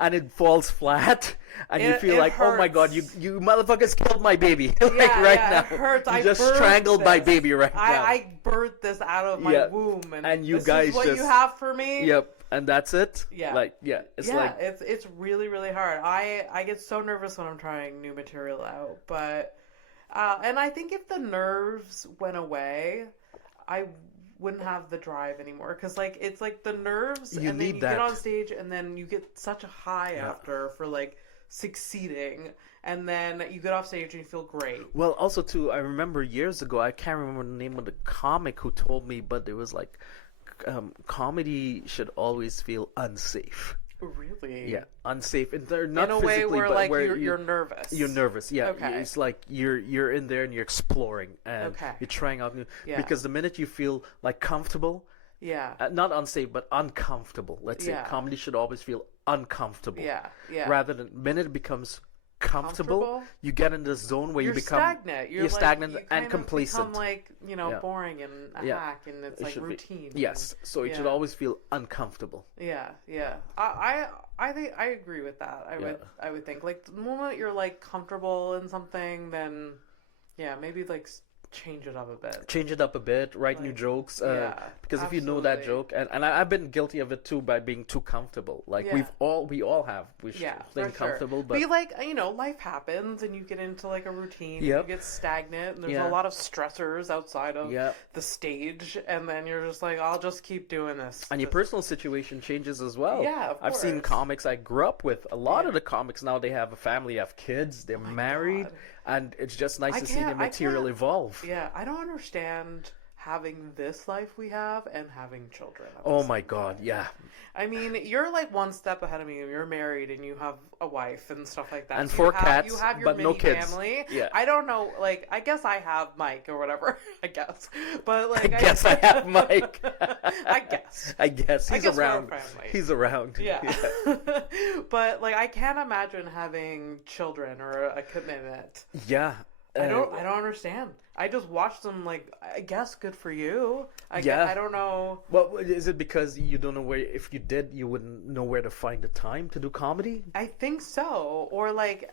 and it falls flat, and you feel like, hurts. oh my god, you motherfuckers killed my baby now. It hurts. You just strangled my baby now. I birthed this out of my womb, and you this guys is what you have for me. Yep. And that's it. It's really, really hard. I get so nervous when I'm trying new material out, but and I think if the nerves went away, I wouldn't have the drive anymore, because like it's like the nerves, and then you get on stage, and then you get such a high after for like succeeding, and then you get off stage and you feel great. Well, also too, I remember years ago, I can't remember the name of the comic who told me, but it was like, comedy should always feel unsafe. Really? Yeah, unsafe. And they're not in a physically, way where but like where you're nervous. You're nervous. Yeah. Okay. It's like you're in there and you're exploring, and you're trying out new. Yeah. Because the minute you feel like comfortable, not unsafe but uncomfortable. Let's say comedy should always feel uncomfortable. Yeah. Yeah. Rather than the minute it becomes comfortable, you get in this zone where you become stagnant. You're stagnant you and complacent. Become like, boring and a hack, and it's like routine. Yes, so it should always feel uncomfortable. Yeah. I think I agree with that. I would think like the moment you're like comfortable in something, then maybe like change it up a bit. Write new jokes, because if you know that joke, and I've been guilty of it too, by being too comfortable. Like we all have been comfortable, but like life happens, and you get into like a routine, you get stagnant, and there's a lot of stressors outside of the stage, and then you're just like, I'll just keep doing this, and your personal situation changes as well. Of I've seen comics I grew up with, a lot of the comics now, they have a family, have kids, they're married. God. And it's just nice to see the material evolve. Yeah, I don't understand having this life we have and having children. Oh my god, yeah. I mean, you're like one step ahead of me. You're married and you have a wife and stuff like that. And so 4 cats, you have your but mini no kids. Family. Yeah. I don't know, like, I guess I have Mike or whatever. I guess. But like I guess I have Mike. I guess. He's around. He's around. Yeah. But like I can't imagine having children or a commitment. Yeah. I don't understand. I just watched them. Like, I guess good for you. I don't know. Well, is it because you don't know where? If you did, you wouldn't know where to find the time to do comedy? I think so. Or like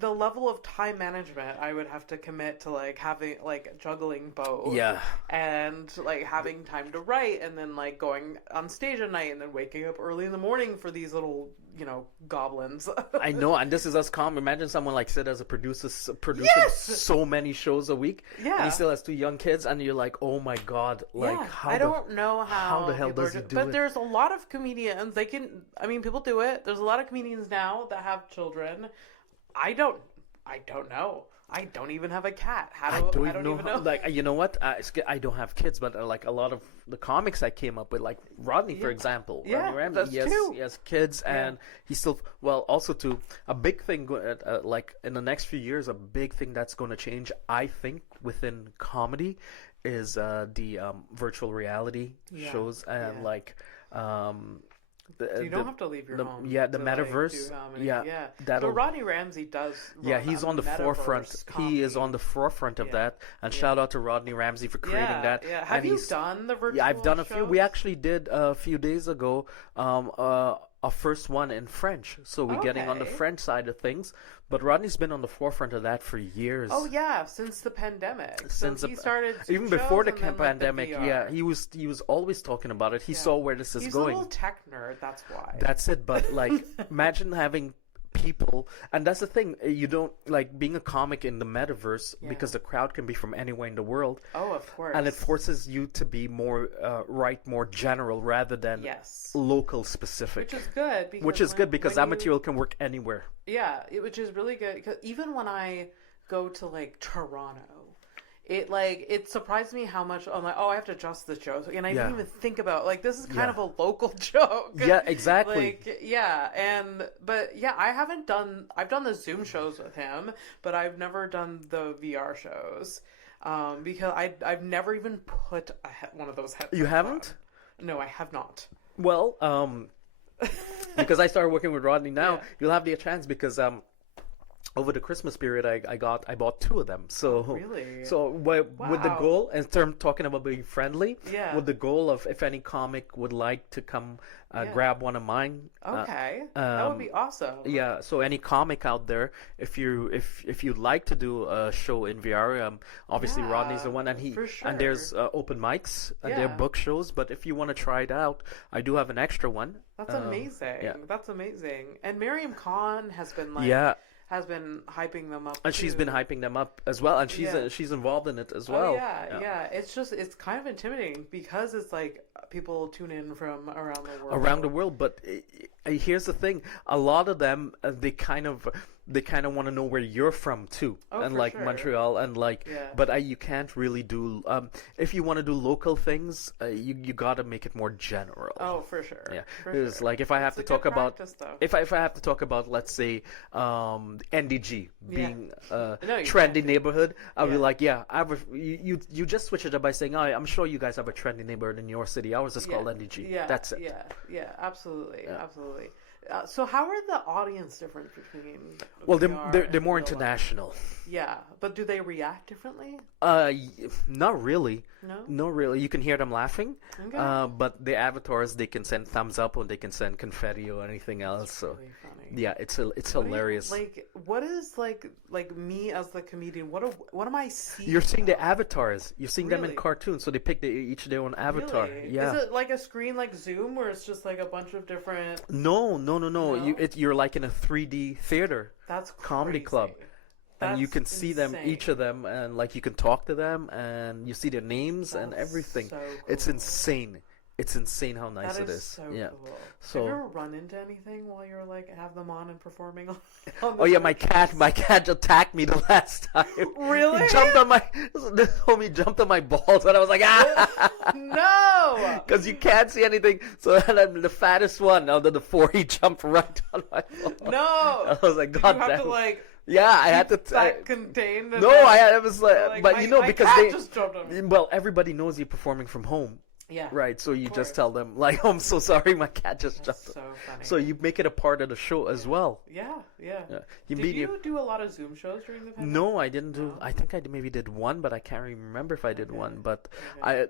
the level of time management I would have to commit to, like, having, like, juggling both. Yeah. And, like, having time to write, and then, like, going on stage at night, and then waking up early in the morning for these little, goblins. I know, and this is us calm. Imagine someone like Sid as a producer producing so many shows a week. Yeah. And he still has 2 young kids, and you're like, oh my God. Like, I don't know how the hell does he do it? But there's a lot of comedians, people do it. There's a lot of comedians now that have children. I don't know. I don't even have a cat. I don't even know. Like, you know what? I don't have kids, but like a lot of the comics I came up with, like Rodney, for example. Yeah, Rodney Ramsey, that's true. He has kids, and he's still, also too, a big thing, like in the next few years, a big thing that's going to change, I think, within comedy is the virtual reality shows, and like... you don't have to leave your home. Yeah, the metaverse. So Rodney Ramsey does. He's on the forefront. He is on the forefront of that. And shout out to Rodney Ramsey for creating that. Yeah. Have you done the virtual? Yeah, I've done a shows? few. We actually did a few days ago. A first one in French, so we're getting on the French side of things. But Rodney's been on the forefront of that for years. Oh yeah, since the pandemic. He started even before the pandemic. He was always talking about it. He saw where this is going. He's a little tech nerd. That's why. That's it. But like, imagine having people, and that's the thing, you don't like being a comic in the metaverse because the crowd can be from anywhere in the world. Oh, of course. And it forces you to be more more general rather than local specific, which is good because that material can work anywhere. Which is really good, because even when I go to like Toronto, it surprised me how much I'm like, oh, I have to adjust the joke, and I didn't even think about, like, this is kind of a local joke. Yeah, exactly. I've done the Zoom shows with him, but I've never done the VR shows, because I've never even put one of those headphones. You haven't? On. No, I have not. Well, because I started working with Rodney now, you'll have the chance, because over the Christmas period, I bought 2 of them. So really, with the goal, in terms talking about being friendly, with the goal of if any comic would like to come grab one of mine, that would be awesome. Yeah, so any comic out there, if you'd like to do a show in VR, obviously Rodney's the one, and and there's open mics and there are book shows. But if you want to try it out, I do have an extra one. That's amazing. That's amazing. And Miriam Khan has been been hyping them up, and too. She's been hyping them up as well, and she's involved in it as well. It's kind of intimidating, because it's like people tune in from around the world. But here's the thing: a lot of them, they kind of want to know where you're from too, and like Montreal, and like, but you can't really do if you want to do local things, you gotta make it more general. Oh, for sure. Yeah, because like if I have to talk about if I have to talk about, let's say, NDG being a trendy neighborhood, I'll be like, you just switch it up by saying, oh, I'm sure you guys have a trendy neighborhood in your city. Ours is called NDG. That's it. Absolutely. So how are the audience different between? Well, they're more international. Yeah, but do they react differently? Not really. No? Not really. You can hear them laughing. Okay. But the avatars, they can send thumbs up, or they can send confetti or anything else. That's so really funny. yeah, it's hilarious. What is like me as the comedian? What am I seeing? You're seeing the avatars. You're seeing them in cartoons, so they pick each their own avatar. Really? Yeah. Is it like a screen like Zoom, where it's just like a bunch of different? No. You're like in a 3D theater. That's comedy crazy. club. And you can see them, insane. each of them, and like you can talk to them, and you see their names and everything. So cool. It's insane. It's insane how nice it is. So cool. So, have you ever run into anything while you're like have them on and performing? My cat attacked me the last time. Really? He jumped on the homie jumped on my balls, and I was like, no, because you can't see anything. So then I'm the fattest one out of the 4. He jumped right on my balls. No, I was like, God damn. You have to like. Yeah, I had to. Contained. No, I was like, but because they just jumped on me. Well, everybody knows you're performing from home. Yeah. Right, so you Of just course. tell them, like, oh, I'm so sorry, my cat just That's jumped. so funny. So you make it a part of the show as well. Yeah, yeah. Yeah. Did you do a lot of Zoom shows during the pandemic? No, I didn't do. No? I think I maybe did one, but I can't remember if I did Okay. one. But Okay.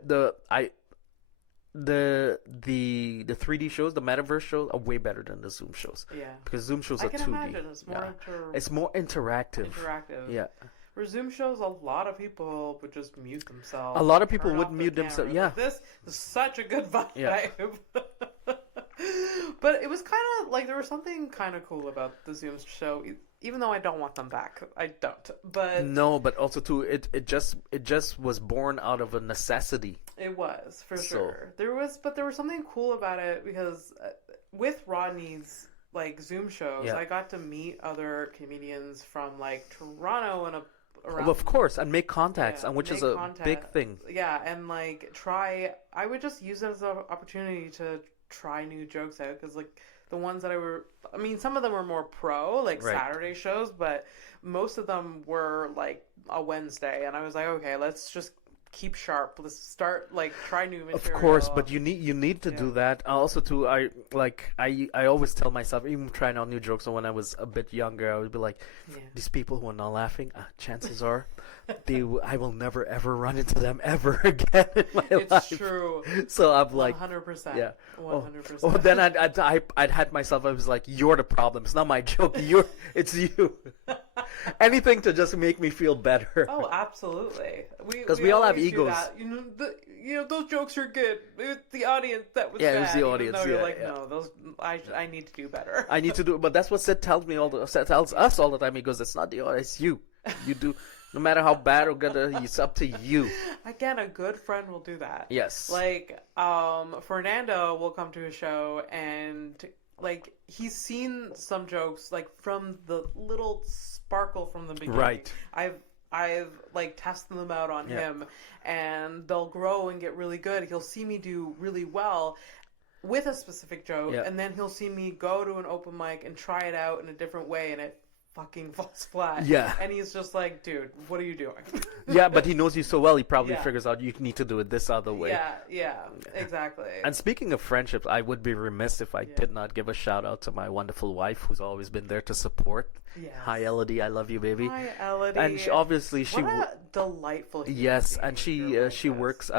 the 3D shows, the metaverse shows are way better than the Zoom shows Yeah. because Zoom shows I are can 2D. imagine it's more It's more interactive. interactive. Yeah. For Zoom shows, a lot of people would just mute themselves. A lot of people turn would off their mute themselves. camera. Yeah. Like, this is such a good vibe. Yeah. But it was kind of like there was something kind of cool about the Zoom show, even though I don't want them back. I don't. But No, but also too, it just was born out of a necessity. it was for So- sure. There was something cool about it because with Rodney's like Zoom shows, Yeah. I got to meet other comedians from like Toronto and around. Well, of course, and make contacts, Yeah, and which is make a big contact. thing. Yeah, and like I would just use it as an opportunity to try new jokes out because like the ones that I mean, some of them were more pro, like Right. Saturday shows, but most of them were like a Wednesday, and I was like, okay, let's just keep sharp. Let's start like try new material. Of course, but you need to do Yeah. that. Also, too, I always tell myself, even trying out new jokes. So when I was a bit younger, I would be like, Yeah. these people who are not laughing, chances are, I will never ever run into them ever again in my It's life. true. So I'm like, 100%. yeah. 100%. Oh, then I'd had myself. I was like, you're the problem. It's not my joke. It's you. Anything to just make me feel better. Oh, absolutely. 'Cause we all have always do egos. that. You know, those jokes are good. It's the audience that was Yeah, bad. it was the even audience, though you're yeah, like, yeah. no, those I need to do better. I need to do it, but that's what Sid tells us all the time. He goes, "It's not the audience, it's you. You do, no matter how bad or good, it's up to you." Again, a good friend will do that. Yes. Like, Fernando will come to a show and like he's seen some jokes like from the little sparkle from the beginning. Right. I've like tested them out on Yeah. him, and they'll grow and get really good. He'll see me do really well with a specific joke, Yeah. and then he'll see me go to an open mic and try it out in a different way, and it fucking falls flat. Yeah. And he's just like, dude, what are you doing? Yeah, but he knows you so well. He probably Yeah. figures out you need to do it this other way. Yeah, exactly. And speaking of friendships, I would be remiss if I Yeah. did not give a shout out to my wonderful wife, who's always been there to support. Yes. Hi, Elodie. I love you, baby. Hi, Elodie. And obviously she. What a delightful human Yes, being and you're she like this. works.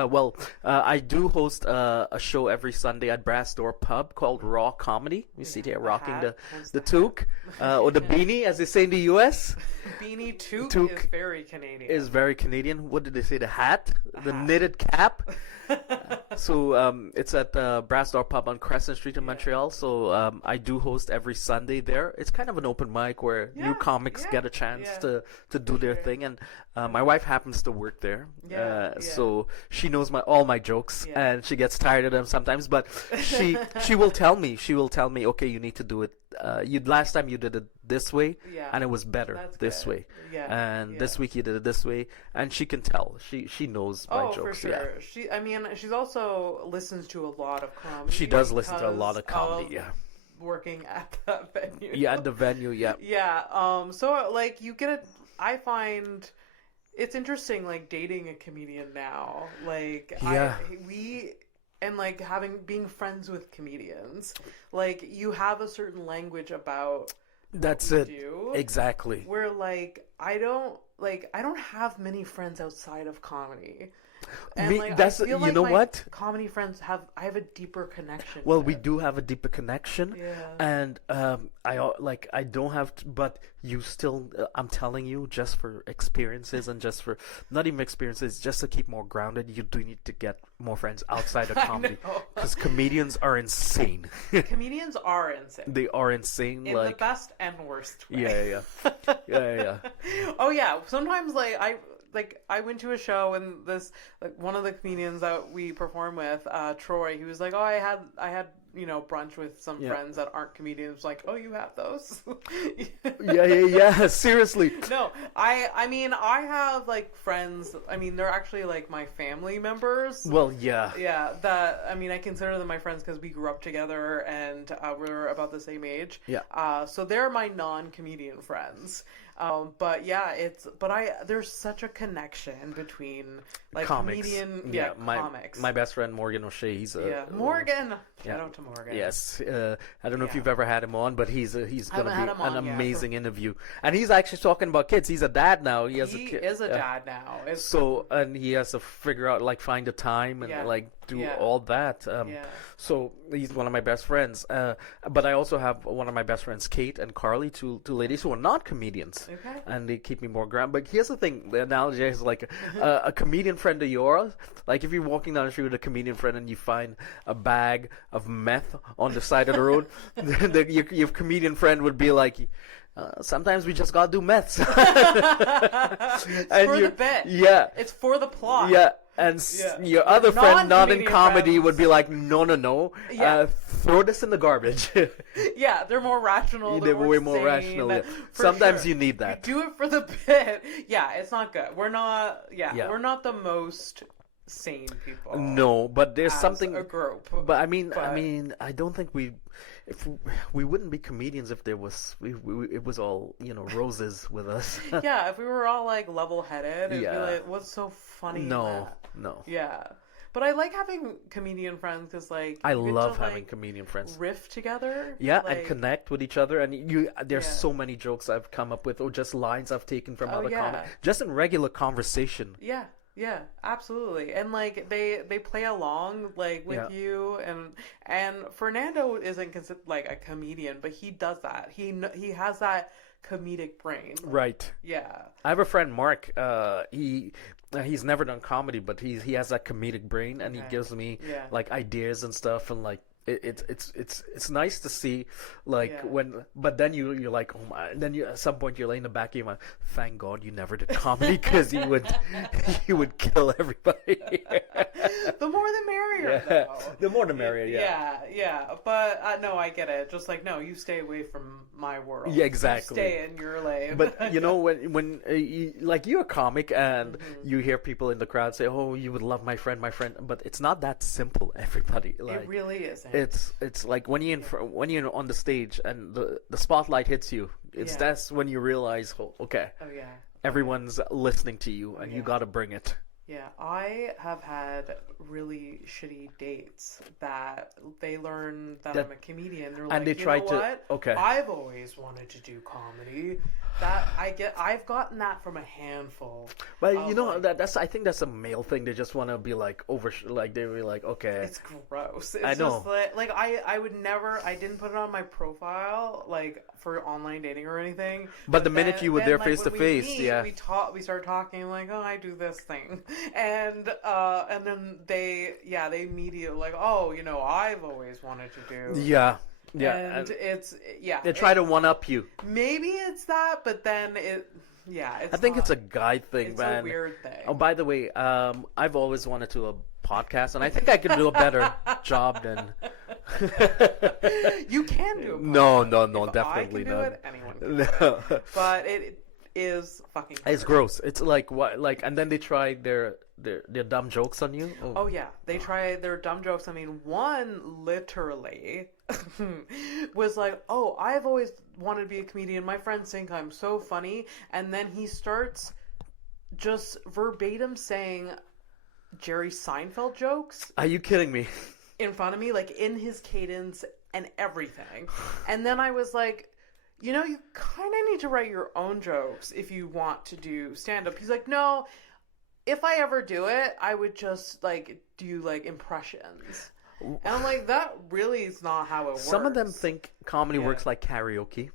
I do host a show every Sunday at Brass Door Pub called Raw Comedy. You see there rocking hat. Hence the the toque or the beanie, as they say in the U.S. Beanie Toque Toque is very Canadian. is very Canadian. What did they say? The hat, the hat. knitted cap. So it's at Brass Door Pub on Crescent Street in Montreal. So I do host every Sunday there. It's kind of an open mic where new Yeah, comics yeah, get a chance yeah, to do their sure. thing. And my wife happens to work there, Yeah, yeah. so she knows all my jokes, Yeah. and she gets tired of them sometimes. But she will tell me, okay, you need to do it. Last time you did it this way, Yeah. and it was better That's this good. way. Yeah, And yeah. this week you did it this way, and she can tell. She knows my Oh, jokes. for Yeah. sure. She's also listens to a lot of comedy. She does listen to a lot of because comedy, yeah. Working at that venue. Yeah, at the venue, yeah. Yeah. So like you get it. I find it's interesting, like dating a comedian now. Like Yeah. like being friends with comedians. Like you have a certain language about. That's what it. we do, Exactly. Where like I don't have many friends outside of comedy. And Me- like, that's- I feel you like know my what? comedy friends I have a deeper connection. Well, with. we do have a deeper connection, Yeah. and I don't have to, but you still. I'm telling you, just for experiences and just for not even experiences, just to keep more grounded, you do need to get more friends outside of comedy know. because comedians are insane. Comedians are insane. They are insane. In like the best and worst way. yeah. Oh yeah. Sometimes I went to a show and this one of the comedians that we perform with, Troy, he was like, "Oh, I had brunch with some friends that aren't comedians. Like, oh, you have those? Yeah. Seriously. No, I mean, I have like friends. I mean, they're actually like my family members. Well, yeah. Yeah, I consider them my friends because we grew up together and we're about the same age. Yeah. So they're my non-comedian friends. But yeah, there's such a connection between like comics. Comedian, comics. My best friend Morgan O'Shea. He's Morgan. Shout out to Morgan. Yes, I don't know if you've ever had him on, but he's gonna be an amazing yet. interview. And he's actually talking about kids. He's a dad now. He is a dad now. And he has to figure out find a time and like do all that. So he's one of my best friends. But I also have one of my best friends, Kate and Carly, two ladies who are not comedians. Okay. And they keep me more grounded. But here's the thing: the analogy is like a comedian friend of yours. Like if you're walking down the street with a comedian friend and you find a bag of meth on the side of the road, your comedian friend would be like, sometimes we just gotta do meth. It's for the bit. Yeah. It's for the plot. Yeah. And your other friend, not in comedy, friends. would be like, no. Yeah. Throw this in the garbage. Yeah, they're more rational. They're way more rational. Yeah. Sometimes you need that. We do it for the bit. Yeah, it's not good. We're not. Yeah, we're not the most sane people. No, but there's something. A group. But I mean, I don't think we wouldn't be comedians if there was it was all roses with us. Yeah, if we were all like level-headed, it'd be like, what's so funny? No. Yeah. But I like having comedian friends because, like, I love having comedian friends. Riff together. Yeah, and connect with each other. And there's so many jokes I've come up with, or just lines I've taken from other comics, just in regular conversation. Yeah, absolutely. And like they play along like with you, and Fernando isn't like a comedian, but he does that. He has that comedic brain. Right. Yeah. I have a friend, Mark. He's never done comedy, but he has that comedic brain, and he gives me like ideas and stuff, and like it's nice to see but then you're like, oh my, and then at some point you're laying in the back of your mind, thank God you never did comedy, because you would kill everybody. The more the merrier, though. The more the merrier. Yeah. But no, I get it. Just like, no, you stay away from my world. Yeah, exactly. You stay in your lane. But when you're a comic and you hear people in the crowd say, oh, you would love my friend, but it's not that simple, everybody. Like, it really isn't. It's like when you're on the stage and the spotlight hits you. That's when you realize, everyone's listening to you, and you got to bring it. Yeah, I have had really shitty dates that they learn that I'm a comedian. They're like, they try I've always wanted to do comedy. I've gotten that from a handful. But I think that's a male thing. They just want to be like they'll be like, okay. It's gross. I know. Just like I would never. I didn't put it on my profile like for online dating or anything. But the minute you were there face to face, we started talking like, oh, I do this thing, and then they immediately like, oh, I've always wanted to do. Yeah. And they try to one up you. Maybe it's that, but then I think it's a guy thing, it's man. It's a weird thing. Oh, by the way, I've always wanted to do a podcast, and I think I can do a better job than. You can do a podcast. No, if definitely I can not. do it, anyone can do it. But it is fucking It's gross. It's like what, like, and then they try their dumb jokes on you. Oh yeah, they try their dumb jokes. I mean, one literally was like, "Oh, I've always wanted to be a comedian. My friends think I'm so funny," and then he starts just verbatim saying Jerry Seinfeld jokes. Are you kidding me? In front of me, like in his cadence and everything, and then I was like, you kind of need to write your own jokes if you want to do stand-up. He's like, no, if I ever do it, I would just, like, do, like, impressions. And I'm like, that really is not how it works. Some of them think comedy works like karaoke.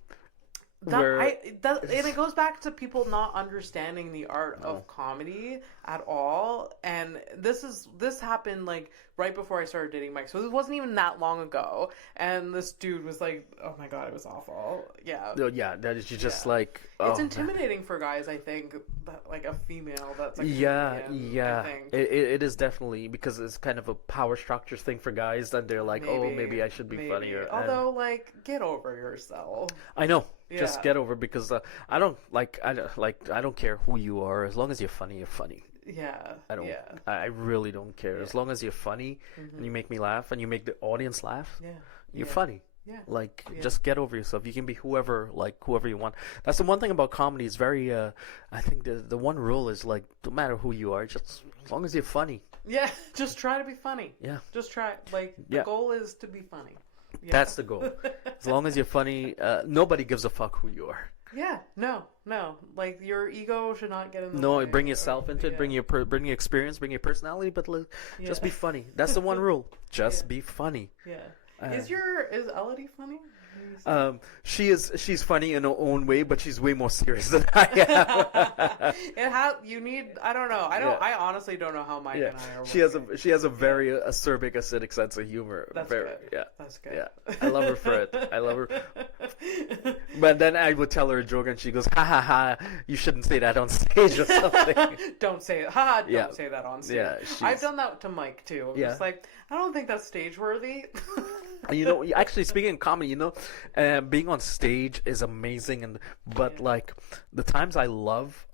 and it goes back to people not understanding the art of comedy at all. And this happened like right before I started dating Mike, so it wasn't even that long ago. And this dude was like, "Oh my god, it was awful." Yeah, that is just like it's intimidating for guys. I think that, like a female that's like yeah. It is definitely because it's kind of a power structure thing for guys, and they're like, maybe I should be funnier. Although, like, get over yourself. I know. Just get over because I don't care who you are as long as you're funny. You're funny. Yeah. I really don't care as long as you're funny and you make me laugh and you make the audience laugh. Yeah. You're funny. Yeah. Like just get over yourself. You can be whoever you want. That's the one thing about comedy. Is very. I think the one rule is like no matter who you are, just as long as you're funny. Yeah. Just try to be funny. Yeah. Just try. Like the goal is to be funny. Yeah. That's the goal. As long as you're funny, nobody gives a fuck who you are. Yeah, no. Like your ego should not get in the way. No, bring yourself into it. Bring your experience. Bring your personality. But just be funny. That's the one rule. Just be funny. Yeah. Is Elodie funny? She's funny in her own way, but she's way more serious than I am. I don't know. I honestly don't know how Mike and I are working. She has a very acerbic, acidic sense of humor. That's very, good. Yeah. That's good. Yeah. I love her for it. I love her. But then I would tell her a joke and she goes, ha ha ha, you shouldn't say that on stage or something. Don't say it. Ha, don't say that on stage. Yeah, I've done that to Mike too. I'm just like, I don't think that's stage worthy. Actually, speaking of comedy, being on stage is amazing, but like the times I love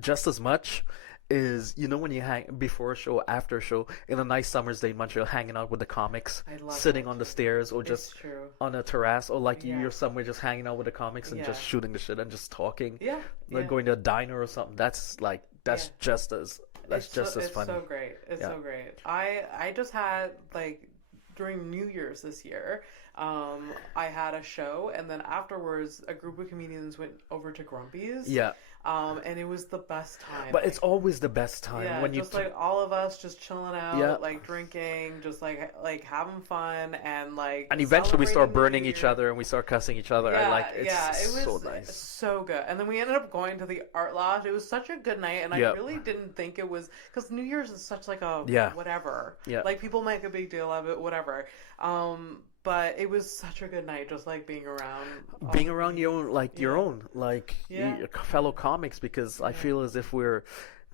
just as much is when you hang before a show, after a show, in a nice summer's day in Montreal, hanging out with the comics, sitting on the stairs or just on a terrace, or like you're somewhere just hanging out with the comics and just shooting the shit and just talking. Like going to a diner or something. That's just as funny. It's so great. It's so great. I just had like during New Year's this year, I had a show, and then afterwards, a group of comedians went over to Grumpy's. Yeah. And it was the best time. But it's always the best time when like all of us just chilling out, like drinking, just like having fun, and like. And eventually we start burning each other and we start cussing each other. It was so nice, so good. And then we ended up going to the Art Lodge. It was such a good night, and I really didn't think it was because New Year's is such like a whatever. Yeah. Like people make a big deal of it, whatever. But it was such a good night, just like being around your own your fellow comics, because I feel as if we're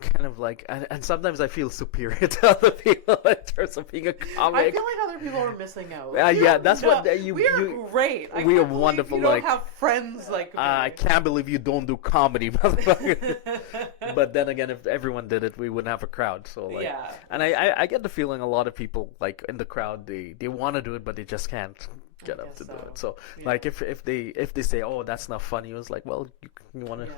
kind of like, and sometimes I feel superior to other people in terms of being a comic. I feel like other people are missing out. That's what we are great. We are wonderful. You don't have friends like. I can't believe you don't do comedy, motherfucker. But then again, if everyone did it, we wouldn't have a crowd. So and I get the feeling a lot of people like in the crowd, they want to do it, but they just can't get up to do it. So like if they say, oh, that's not funny, it was like, well, you want to.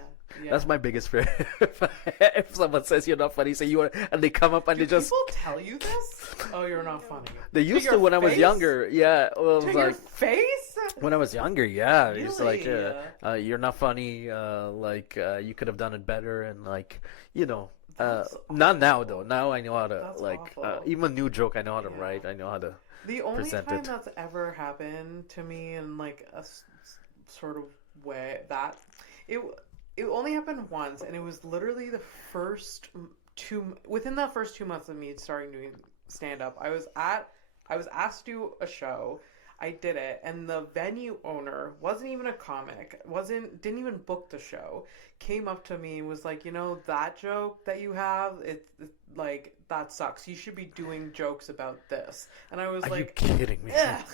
Yeah. That's my biggest fear. If someone says you're not funny, say you are, and they come up and they just. People tell you this? Oh, you're not funny. They used to when I was younger. Yeah. Well, to your face? When I was younger, yeah. Really? It's like, you're not funny. You could have done it better, and not now though. Now I know how to even a new joke. I know how to write. I know how to. The only time that's ever happened to me in like a sort of way that it only happened once, and it was literally within the first 2 months of me starting doing stand-up. I was asked to do a show. I did it, and the venue owner wasn't even a comic, didn't even book the show, came up to me and was like, that joke that you have, it's like, that sucks. You should be doing jokes about this. And I was Are you kidding me? Ugh.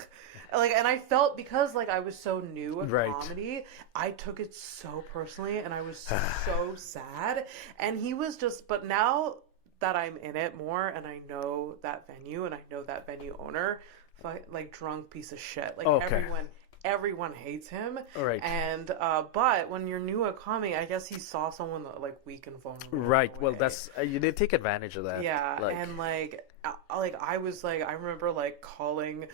And I felt, because I was so new at comedy, I took it so personally, and I was so sad. And he was but now that I'm in it more, and I know that venue, and I know that venue owner, drunk piece of shit. Everyone hates him. Right. And but when you're new at comedy, I guess he saw someone that weak and vulnerable. Right. Well, that's they take advantage of that. Yeah. And I was I remember calling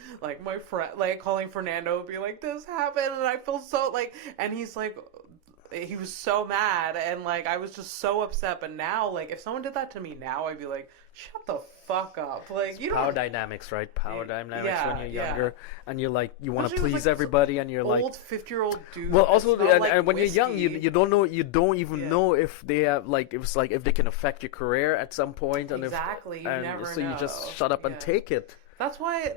my friend, calling Fernando, and be like, this happened, and I feel so and he's like, he was so mad, and like I was just so upset. But now, like if someone did that to me now, I'd be like, shut the fuck up. Like you power don't. dynamics, right? Power dynamics Yeah, when you're younger, and you're like you want to Especially with, please like, everybody, and you're old like 50-year-old dude. well, also, that smell like and when you're young, whiskey. you don't know, you don't even know if they have like if they can affect your career at some point, and Exactly, you and never so know. you just shut up and take it. That's why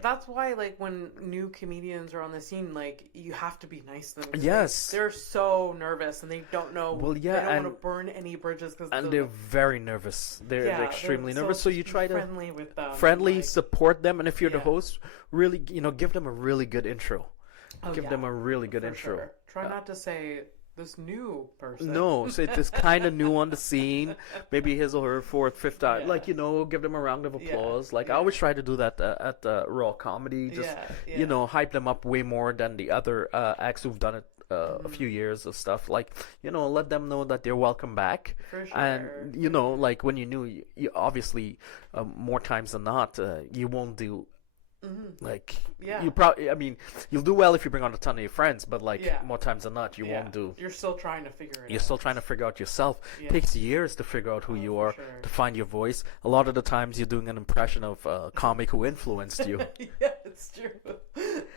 like when new comedians are on the scene, like you have to be nice to them. Yes. They're so nervous and they don't know. Well, yeah, they don't and- want to burn any bridges And they're very nervous. They're extremely nervous. So you try to friendly with them, friendly like, support them, and if you're the Yeah. host, really, give them a really good intro. oh, Give yeah, them a really good for intro. sure. Try not to say this new person. No, so it's kind of new on the scene. Maybe his or her fourth, fifth time. Yeah. Like, give them a round of Yeah, applause. Like, I yeah. always try to do that at Raw Comedy. Just, Yeah. hype them up way more than the other acts who've done it a few years of stuff. Like, let them know that they're welcome back. For sure. And, like when you're new, you obviously, more times than not, you won't do. Like Yeah. you probably, I mean, you'll do well if you bring on a ton of your friends, but like Yeah. more times than not, you won't do. You're still trying to figure it You're out. still trying to figure out yourself. Yeah. It takes years to figure out who you for are, sure. to find your voice. A lot of the times, you're doing an impression of a comic who influenced you. Yeah, it's true.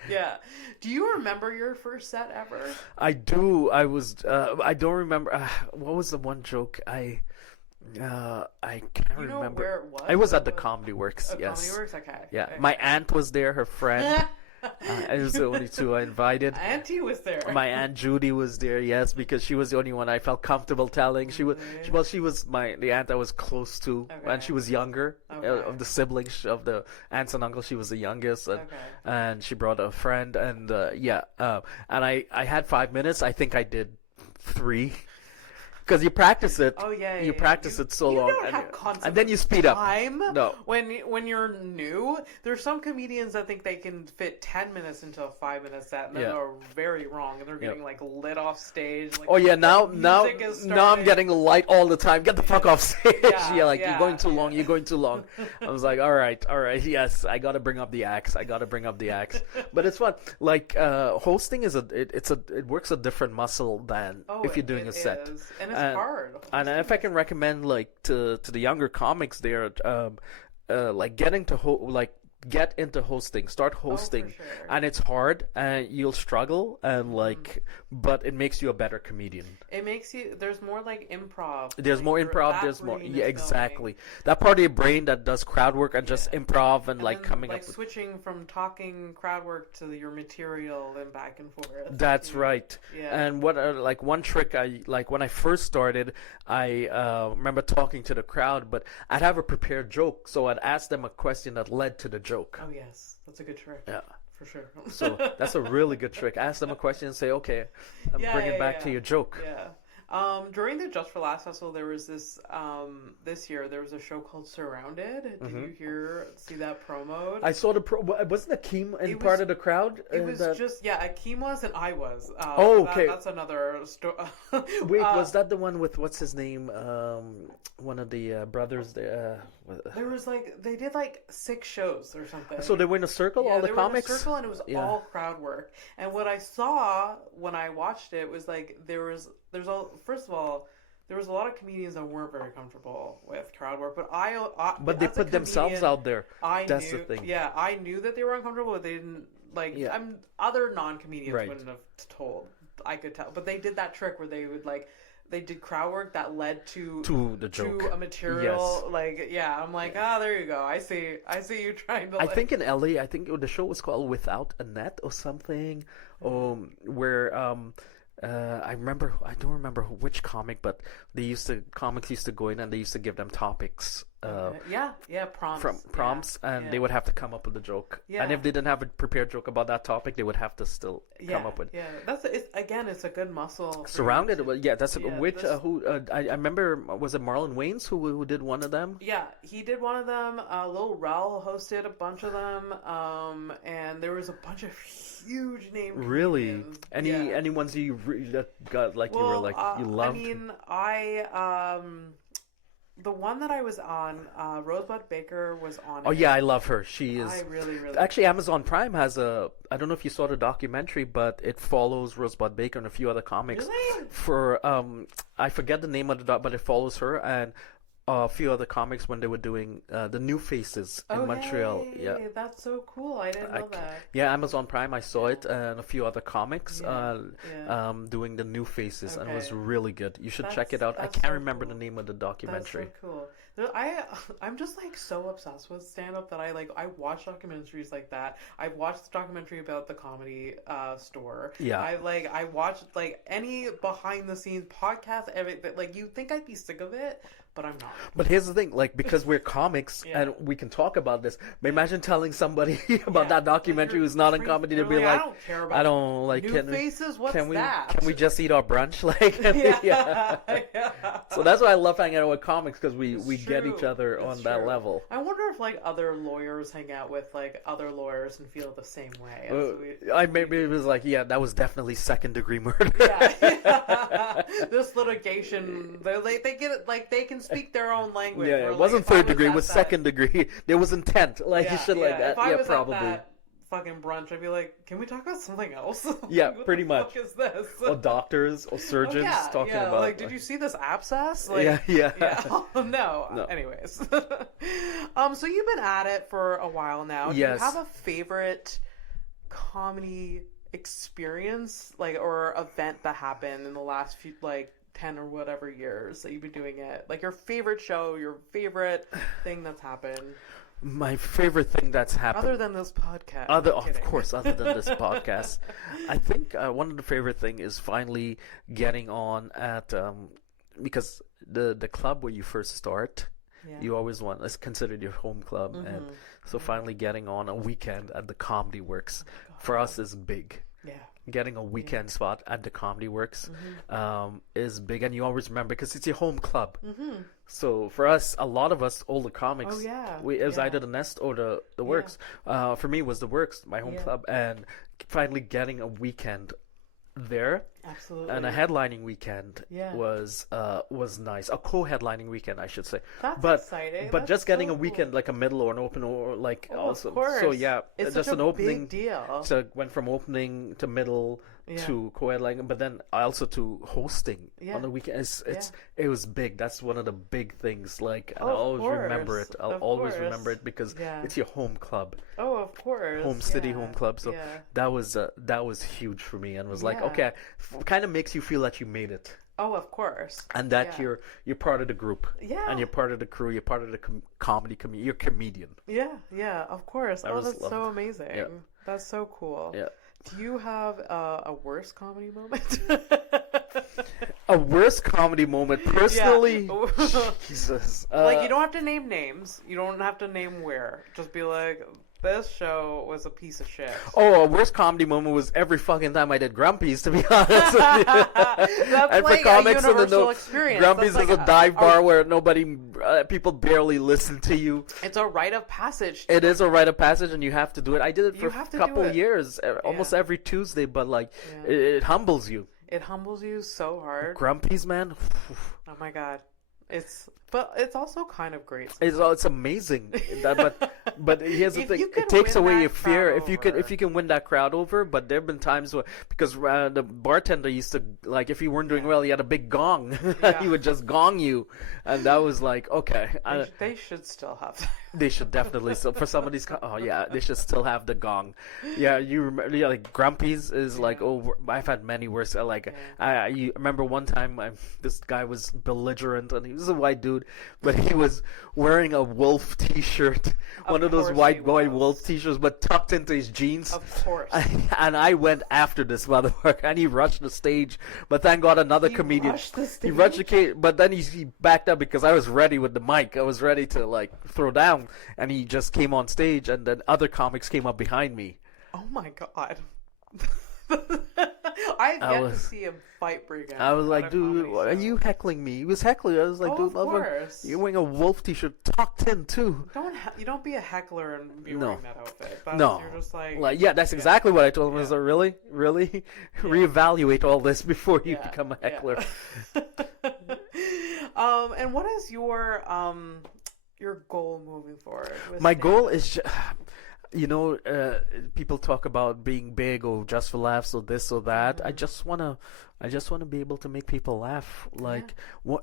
Yeah. Do you remember your first set ever? I do. I don't remember. What was the one joke I can't You know remember. where it was? I was at the Comedy Works. Oh, Yes. Comedy Works? Okay. Yeah. Okay. My aunt was there. Her friend. It was the only two I invited. Auntie was there. My Aunt Judy was there, yes, because she was the only one I felt comfortable telling. She was the aunt I was close to, Okay. and she was younger Okay. of the siblings of the aunts and uncles. She was the youngest, and Okay. and she brought a friend, and and I had 5 minutes. I think I did 3. Because you practice it. Oh yeah, You practice it so you long, don't and, have concept and then you of speed up. time. No. When you're new, there's some comedians that think they can fit 10 minutes into a 5-minute set, and then Yeah. they're very wrong, and they're getting like lit off stage. Like, Oh yeah, now music is now I'm starting. getting light all the time. Get the fuck off stage. Yeah, You're yeah, you're going too long. You're going too long. I was like, all right, yes, I got to bring up the axe. But it's fun. Like hosting is it works a different muscle than if you're doing a set. Is. And it's hard. And if I can recommend like to the younger comics there, like getting to get into hosting, start hosting, sure. and it's hard and you'll struggle and but it makes you a better comedian. It makes you. There's more like improv. There's like, more your improv. back There's more. brain Yeah, is exactly. going. That part of your brain that does crowd work and just improv and And like then, coming like up with. switching from talking crowd work to your material and back and forth. That's right. Yeah. And what like one trick I like when I first started, I remember talking to the crowd, but I'd have a prepared joke, so I'd ask them a question that led to the joke. Oh yes, that's a good trick. Yeah. For sure. So that's a really good trick. Ask them a question and say, okay, bring it back to your joke. Yeah. During the Just for Laughs festival, there was this year there was a show called Surrounded. Did you see that promo? I saw wasn't Akeem part of the crowd? It was just Akeem was and I was. Okay. That's another story. Wait, was that the one with what's his name? One of the brothers there. There was they did 6 shows or something. So they were in a circle, all the they comics? were in a circle, and it was all crowd work. And what I saw when I watched it was first of all, there was a lot of comedians that weren't very comfortable with crowd work, but they put themselves out there. That's the thing. Yeah, I knew that they were uncomfortable, but they didn't other non-comedians wouldn't have told. I could tell, but they did that trick where they would they did crowd work that led to the joke, to a material. Yes. I'm like, there you go. I see you trying to. I think in LA, the show was called Without a Net or something, where I don't remember which comic, but comics used to go in and they used to give them topics. Prompts, and they would have to come up with a joke. Yeah. And if they didn't have a prepared joke about that topic, they would have to still come up with. Yeah, it's a good muscle. Surrounded, I remember, was it Marlon Wayans who did one of them? Yeah, he did one of them. Lil Rel hosted a bunch of them, and there was a bunch of huge name. Really? Any ones you that got you were you loved? I mean, the one that I was on, Rosebud Baker was on. Oh yeah, I love her. She is. I really Actually, Amazon Prime has a. I don't know if you saw the documentary, but it follows Rosebud Baker and a few other comics. Really? For I forget the name of the doc, but it follows her and a few other comics when they were doing the New Faces in Montreal. Hey, yeah, that's so cool. I didn't know that. Yeah, Amazon Prime. I saw it and a few other comics doing the New Faces, and it was really good. You should check it out. I can't remember the name of the documentary. That's so cool. I'm just like so obsessed with stand-up that I watch documentaries like that. I watched the documentary about the Comedy Store. Yeah. I watched like any behind the scenes podcast, everything. Like you think I'd be sick of it, but I'm not. But here's the thing, like, because we're comics and we can talk about this, but imagine telling somebody about that documentary who's not in comedy to be like, I don't care about I don't like New Faces. What's that? Can we just eat our brunch? Like, So that's why I love hanging out with comics, because we get each other on that level. I wonder if like other lawyers hang out with like other lawyers and feel the same way. Maybe it was like, that was definitely second-degree murder. This litigation, they get it, like they can speak their own language. Yeah, it wasn't third degree; it was second degree. There was intent, like shit like that. If I was probably. At that fucking brunch, I'd be like, "Can we talk about something else?" Yeah, what pretty the much. Fuck is this? Or doctors or surgeons talking about. Like, did you see this abscess? Like, no. Anyways, so you've been at it for a while now. Do you have a favorite comedy experience, like, or event that happened in the last few, like, 10 or whatever years that you've been doing it? Like, your favorite show, your favorite thing that's happened? My favorite thing that's happened, other than this podcast. Of course, other than this podcast, I think one of the favorite thing is finally getting on at because the club where you first start, you always want, it's considered your home club, and so finally getting on a weekend at the Comedy Works for us is big. Yeah. Getting a weekend spot at the Comedy Works is big, and you always remember because it's your home club. So for us, a lot of us older comics, it was either the Nest or the Works. For me, it was the Works, my home club, and finally getting a weekend there. Absolutely. And a headlining weekend was nice. A co-headlining weekend, I should say. That's exciting. But just getting a weekend, like a middle or an open, or like also. Of course. So it's just such an a opening. Big deal. So it went from opening to middle to co-headlining, but then also to hosting on the weekend. It was big. That's one of the big things. Like, and I'll always remember it. I'll always remember it because it's your home club. Oh, of course. Home city, home club. So that was huge for me, and was like, okay, kind of makes you feel that you made it. Oh, of course. And that you're part of the group. Yeah. And you're part of the crew. You're part of the comedy. You're a comedian. Yeah, of course. That's so amazing. Yeah. That's so cool. Yeah. Do you have a worst comedy moment? A worst comedy moment, personally. Jesus. Like, you don't have to name names. You don't have to name where. Just be like, this show was a piece of shit. Oh, a worst comedy moment was every fucking time I did Grumpy's, to be honest with you. That's and like for comics a universal experience. Grumpy's is a dive bar where people barely listen to you. It's a rite of passage. It is a rite of passage, and you have to do it. I did it for a couple years, almost every Tuesday, but like, it humbles you. It humbles you so hard. Grumpy's, man. Oh my god. But it's also kind of great. It's amazing, but here's the thing: it takes away your fear if you can win that crowd over. But there've been times where, because the bartender used to, like, if you weren't doing well, he had a big gong. He would just gong you, and that was like, okay. They should still have that. They should definitely. So for some of these, they should still have the gong. Yeah, you remember? Yeah, like Grumpy's is like, I've had many worse. Like, you remember one time this guy was belligerent, and he was a white dude, but he was wearing a wolf T-shirt, one of those white boy wolf T-shirts, but tucked into his jeans. Of course. And I went after this motherfucker, and he rushed the stage. But thank God another comedian. He rushed the stage, but then he backed up because I was ready with the mic. I was ready to like throw down, and he just came on stage, and then other comics came up behind me. Oh my God. I've yet to see a fight break out. I was like, dude, are you heckling me? He was heckling. I was like, dude, you're wearing a wolf T-shirt tucked in too. You don't be a heckler and be wearing that outfit. You're just like that's exactly what I told him. I was like, really, reevaluate all this before you become a heckler. And what is your goal moving forward? My goal is, people talk about being big or just for laughs or this or that. Mm-hmm. I just wanna be able to make people laugh. Like,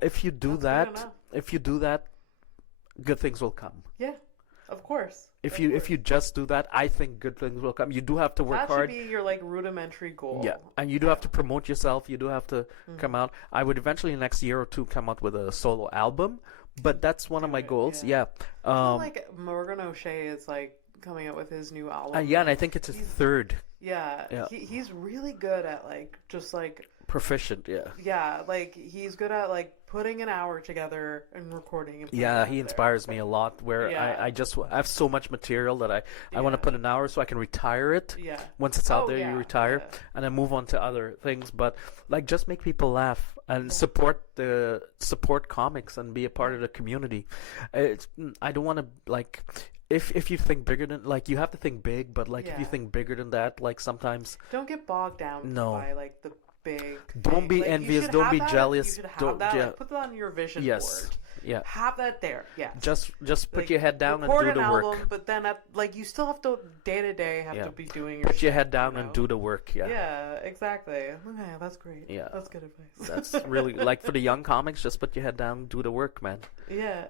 if you do That's that, good things will come. Yeah, of course. If you just do that, I think good things will come. You do have to work hard. That should be your like rudimentary goal. Yeah, and you do have to promote yourself. You do have to come out. I would eventually next year or two come out with a solo album, but that's one of my goals. Yeah. I feel like Morgan O'Shea is like coming out with his new album. Yeah, and I think it's his third. Yeah. He's really good at like just like proficient. Yeah. Yeah, like he's good at like putting an hour together and recording. And he inspires me a lot. Where I have so much material that I want to put an hour so I can retire it. Yeah. Once it's out there, you retire and then move on to other things. But like, just make people laugh and support comics and be a part of the community. I don't want to like. If you think bigger than, like, you have to think big, but like if you think bigger than that, like sometimes don't get bogged down by like the big. Don't be envious. Don't be jealous. You should have that. Like, put that on your vision board. Yeah. Have that there. Yeah. Just put like, your head down and do the work. Album, but then you still have to day to day have to be doing your put your head down and do the work. Yeah. Yeah, exactly. Okay, that's great. Yeah. That's good advice. That's really like for the young comics, just put your head down, do the work, man. Yeah.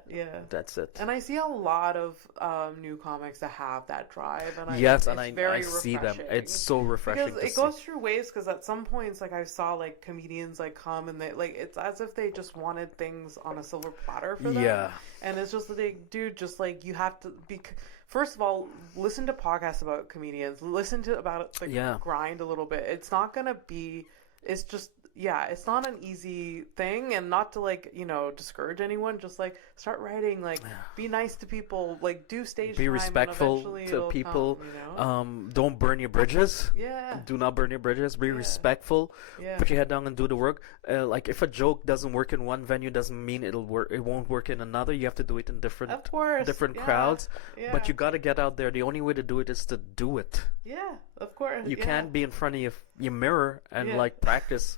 That's it. And I see a lot of new comics that have that drive, and I see them. It's so refreshing. Because it goes through waves. Because at some points, like I saw like comedians like come and they like it's as if they just wanted things on a silver platter for them. Yeah. And it's just like, dude, just like you have to be. First of all, listen to podcasts about comedians. Listen to about the grind a little bit. It's not gonna be. It's just. Yeah, it's not an easy thing, and not to like, discourage anyone. Just like start writing, like be nice to people, like do stage time. Be respectful to people. Come, Don't burn your bridges. Yeah. Do not burn your bridges. Be respectful. Yeah. Put your head down and do the work. Like if a joke doesn't work in one venue, doesn't mean it'll work. It won't work in another. You have to do it in different crowds. Yeah. But you got to get out there. The only way to do it is to do it. Yeah, of course. You can't be in front of your mirror and like practice.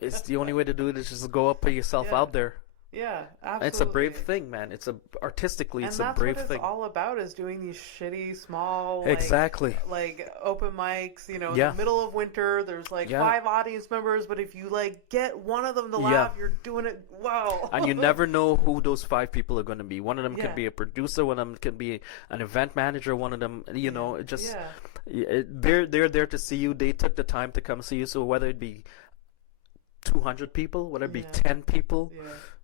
It's the only way to do it is just go up, put yourself out there. Yeah, absolutely. It's a brave thing, man. It's a artistically, it's a brave thing. And that's what it's all about, is doing these shitty, small, like open mics. In the middle of winter, there's like 5 audience members, but if you like get one of them to laugh, you're doing it well. And you never know who those 5 people are going to be. One of them could be a producer. One of them could be an event manager. One of them, it just they're there to see you. They took the time to come see you. So whether it be 200 people, whether it be 10 people.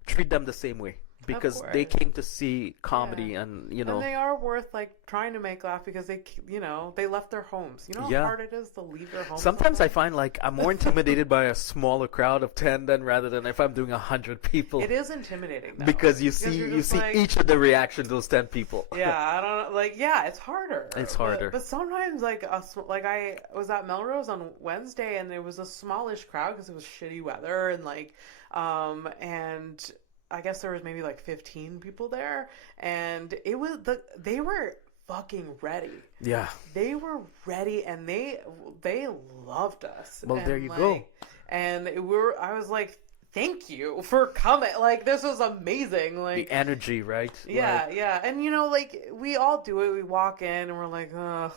Treat them the same way, because they came to see comedy, and and they are worth like trying to make laugh, because they they left their homes. You know how hard it is to leave their homes. Sometimes I find like I'm more intimidated by a smaller crowd of 10 rather than if I'm doing 100 people. It is intimidating though, because you see each of the reactions of those 10 people. Yeah, I don't know, it's harder. It's harder. But sometimes I was at Melrose on Wednesday, and it was a smallish crowd because it was shitty weather, and and I guess there was maybe like 15 people there, and it was they were fucking ready. Yeah. They were ready, and they loved us. Well, there you go. And I was like, thank you for coming. Like, this was amazing. Like, the energy, right? Yeah. And we all do it. We walk in and we're like, ugh,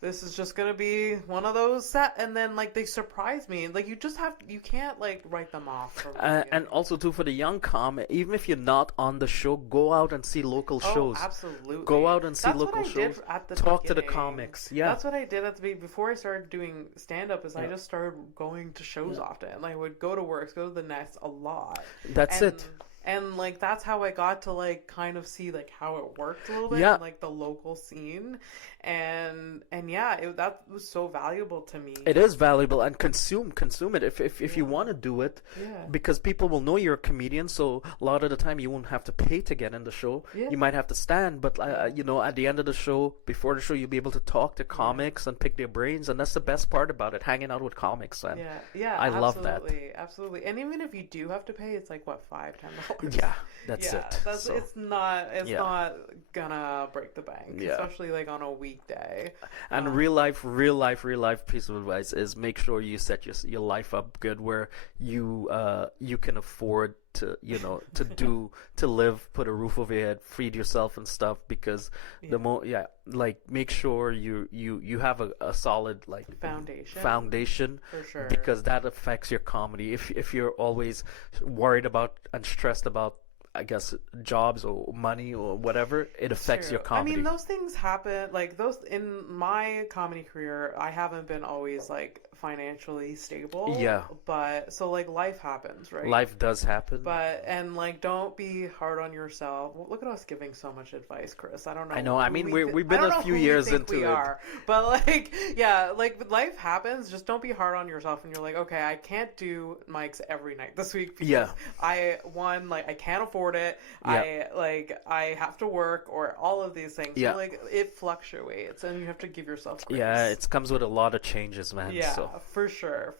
this is just gonna be one of those set. And then they surprise me. Like, you can't write them off. And also too, for the young comic, even if you're not on the show, go out and see local shows. Absolutely. Go out and see local shows. Talk to the comics. Yeah. That's what I did before I started doing stand-up. I just started going to shows often. I would go to work, go to the Nest a lot. That's it. And that's how I got to kind of see how it worked a little bit in the local scene. And that was so valuable to me. It is valuable, and consume it if you want to do it, because people will know you're a comedian. So a lot of the time you won't have to pay to get in the show. You might have to stand, but at the end of the show, before the show, you'll be able to talk to comics and pick their brains, and that's the best part about it, hanging out with comics. And I love that. Absolutely. And even if you do have to pay, it's $5, $10. Yeah, that's it. It's not gonna break the bank, especially on a weekday. And real life piece of advice is make sure you set your life up good, where you can afford to to live, put a roof over your head, feed yourself and stuff, because like make sure you have a solid like foundation for sure, because that affects your comedy. If you're always worried about and stressed about, I guess, jobs or money or whatever, it affects your comedy. I mean, those things happen. Like those in my comedy career, I haven't been always like financially stable. Yeah. But so like life happens, right? Life does happen. And like don't be hard on yourself. Well, look at us giving so much advice, Kris. I don't know. I know. I mean, we've been a few years into it. But like, yeah, like life happens. Just don't be hard on yourself. And you're like, okay, I can't do mics every night this week because I can't afford it. Yeah. I have to work or all of these things. Yeah. So like it fluctuates and you have to give yourself grace. Yeah, it comes with a lot of changes, man. Yeah, so. for sure.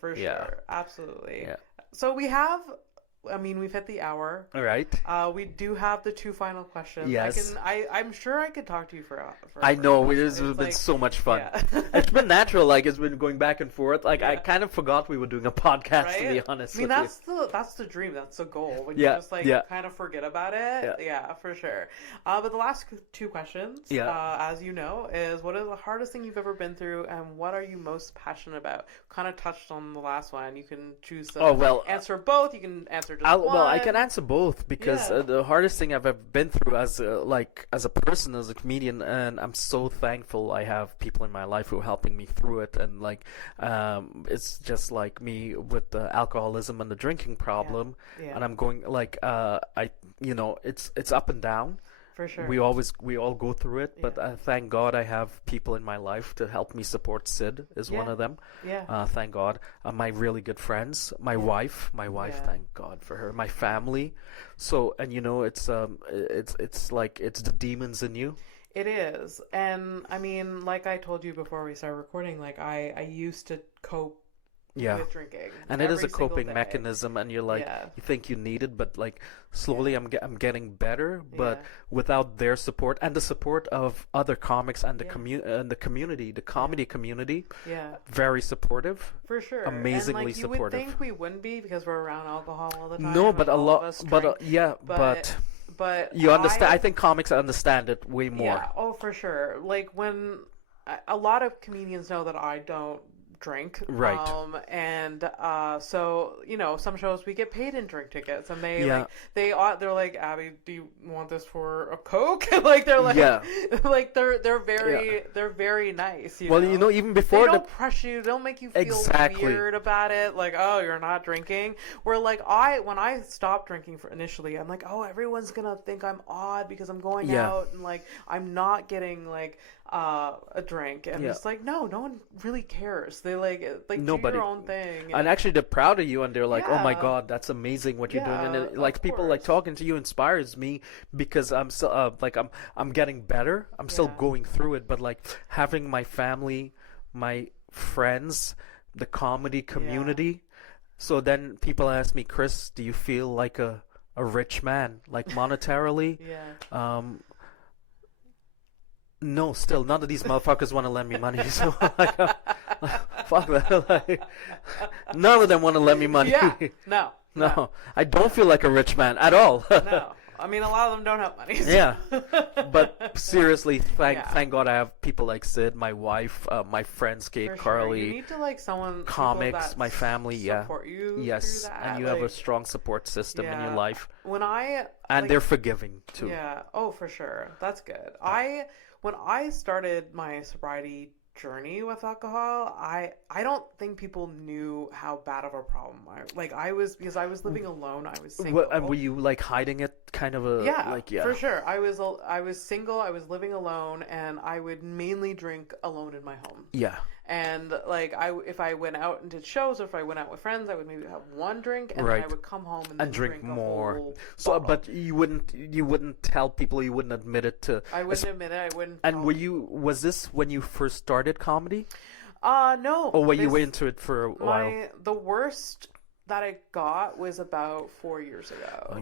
Absolutely. Yeah. So we've hit the hour. All right. We do have the 2 final questions. Yes. I'm sure I could talk to you for I know, it's like, been so much fun. Yeah. It's been natural, like it's been going back and forth. Like I kind of forgot we were doing a podcast, right? to be honest. I mean, that's the dream, that's the goal. When you just kind of forget about it. Yeah, for sure. But the last 2 questions, as you know, is what is the hardest thing you've ever been through, and what are you most passionate about? Kind of touched on the last one. You can choose to answer both. You can answer just one. Well, I can answer both because the hardest thing I've ever been through as a person, as a comedian, and I'm so thankful I have people in my life who are helping me through it, and like it's just like me with the alcoholism and the drinking problem, and I'm going like it's up and down. For sure. We all go through it, but thank God I have people in my life to help me support. Sid is one of them. Yeah. Thank God. My really good friends, my wife, thank God for her. My family. So, and it's like it's the demons in you. It is. And I mean, like I told you before we started recording, like I used to cope with drinking. And it is a coping mechanism, and you're like, you think you need it, but like slowly I'm getting better, but without their support and the support of other comics and the community, the comedy community, very supportive. For sure. Amazingly and, like, supportive. You would think we wouldn't be because we're around alcohol all the time. No, but a lot, but you understand. I think comics understand it way more. Yeah, for sure. Like when a lot of comedians know that I don't drink, right? So some shows we get paid in drink tickets, and they're like, Abby, do you want this for a Coke? Like they're like, like they're very nice. Well, even before they don't pressure you, they don't make you feel weird about it. Like, oh, you're not drinking. Where like when I stopped drinking initially, I'm like, oh, everyone's gonna think I'm odd because I'm going out and like I'm not getting like a drink, and it's like no one really cares. They like nobody. Do your own thing, and actually they're proud of you, and they're like, oh my God, that's amazing what you're doing, and like people like talking to you inspires me because I'm still I'm getting better. I'm still going through it, but like having my family, my friends, the comedy community. So then people ask me, Kris, do you feel like a rich man, like monetarily? No, still none of these motherfuckers want to lend me money. So fuck that. Like, none of them want to lend me money. No, I don't feel like a rich man at all. No, I mean a lot of them don't have money. So. Yeah, but seriously, thank God I have people like Sid, my wife, my friends, Kate, Carly. You need to like someone comics, my family. Support you. Yes, and you have a strong support system in your life. And they're forgiving too. Yeah. Oh, for sure. That's good. When I started my sobriety journey with alcohol, I don't think people knew how bad of a problem I was because I was living alone. I was single. And were you like hiding it, kind of for sure. I was single. I was living alone, and I would mainly drink alone in my home. Yeah. And like if I went out and did shows, or if I went out with friends, I would maybe have one drink, and then I would come home and drink more. So, but you wouldn't tell people, you wouldn't admit it to. I wouldn't admit it. I wouldn't. And was this when you first started comedy? No. Or were you into it for a while? The worst that I got was about 4 years ago.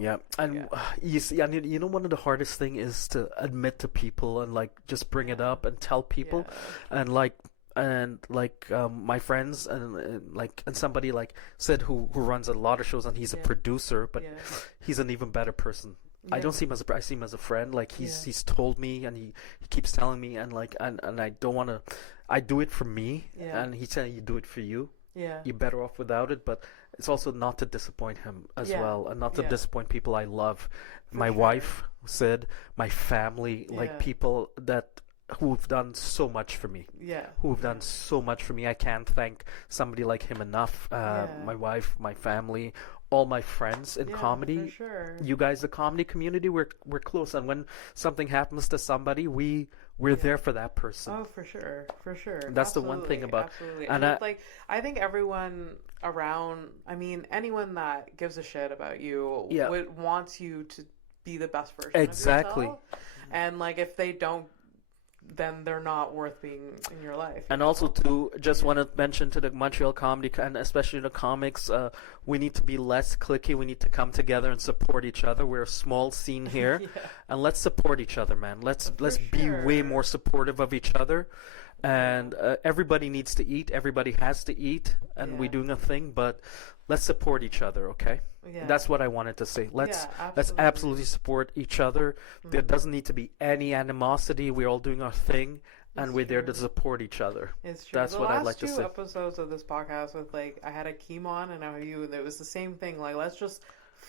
You see, one of the hardest thing is to admit to people and like just bring it up and tell people, and like and like my friends and somebody like said who runs a lot of shows, and he's a producer, but he's an even better person. I don't see him I see him as a friend. Like he's told me, and he keeps telling me, and like and I don't want to. I do it for me, and he said you do it for you. Yeah, you're better off without it, but it's also not to disappoint him as well, and not to disappoint people I love. My wife said, my family, like people who've done so much for me. Who've done so much for me. I can't thank somebody like him enough. My wife, my family, all my friends in comedy. For sure. You guys, the comedy community, we're close, and when something happens to somebody, we're there for that person. Oh, for sure. That's the one thing about. Absolutely. And I think everyone around, I mean, anyone that gives a shit about you wants you to be the best version of yourself. And like, if they don't, then they're not worth being in your life. And also, too, just want to mention to the Montreal comedy, and especially the comics, we need to be less cliquey. We need to come together and support each other. We're a small scene here, and let's support each other, man. Let's be way more supportive of each other. And everybody needs to eat. Everybody has to eat, and we're doing a thing, but let's support each other, okay? That's what I wanted to say. Let's absolutely support each other. There doesn't need to be any animosity. We're all doing our thing, and we're there to support each other. It's true. That's what I'd like to say. The last 2 episodes of this podcast with, like, I had Akeem on and now you, and it was the same thing. Like, let's just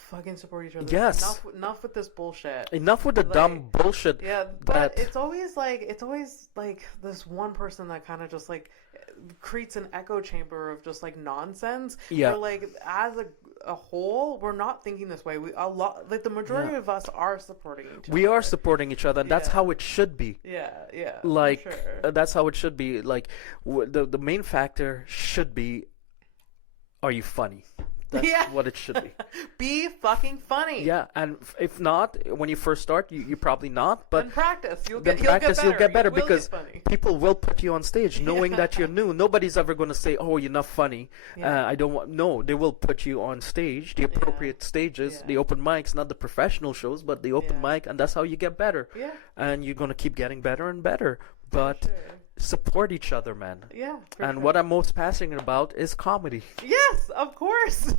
fucking support each other. Yes. Enough with this bullshit. Enough with the dumb bullshit. Yeah, but it's always like this one person that kind of just like creates an echo chamber of just like nonsense. Yeah. Where, like, as a whole, we're not thinking this way. The majority of us are supporting each other. We are supporting each other, and that's how it should be. Yeah. Like, that's how it should be. Like, the main factor should be, are you funny? That's what it should be. Be fucking funny. Yeah, and if not, when you first start, you probably not. But then practice. You'll get better because people will put you on stage knowing that you're new. Nobody's ever going to say, "Oh, you're not funny." I don't want. No, they will put you on stage, the appropriate stages, the open mics, not the professional shows, but the open mic, and that's how you get better. Yeah. And you're going to keep getting better and better. But support each other, man. Yeah. And what I'm most passionate about is comedy. Yes, of course.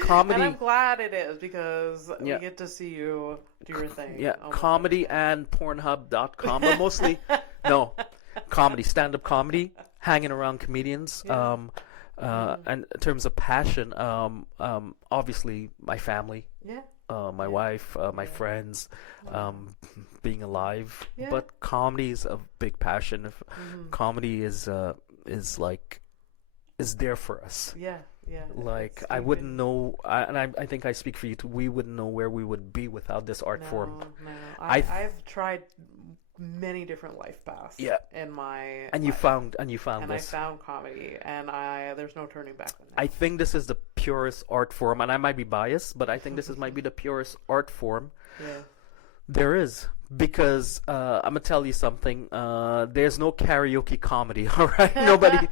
Comedy. And I'm glad it is, because we get to see you do your thing. Yeah, comedy and Pornhub.com. But mostly, comedy, stand-up comedy, hanging around comedians. And in terms of passion, obviously my family. Yeah. My wife, my friends, being alive. But comedy is a big passion. Comedy is there for us. Yeah. Like, I wouldn't know, and I think I speak for you too. We wouldn't know where we would be without this art form. No. I've tried many different life paths. Yeah. In my and you found this. I found comedy, and there's no turning back. I think this is the purest art form, and I might be biased, but I think this might be the purest art form there is. Because I'm gonna tell you something. There's no karaoke comedy. All right, nobody.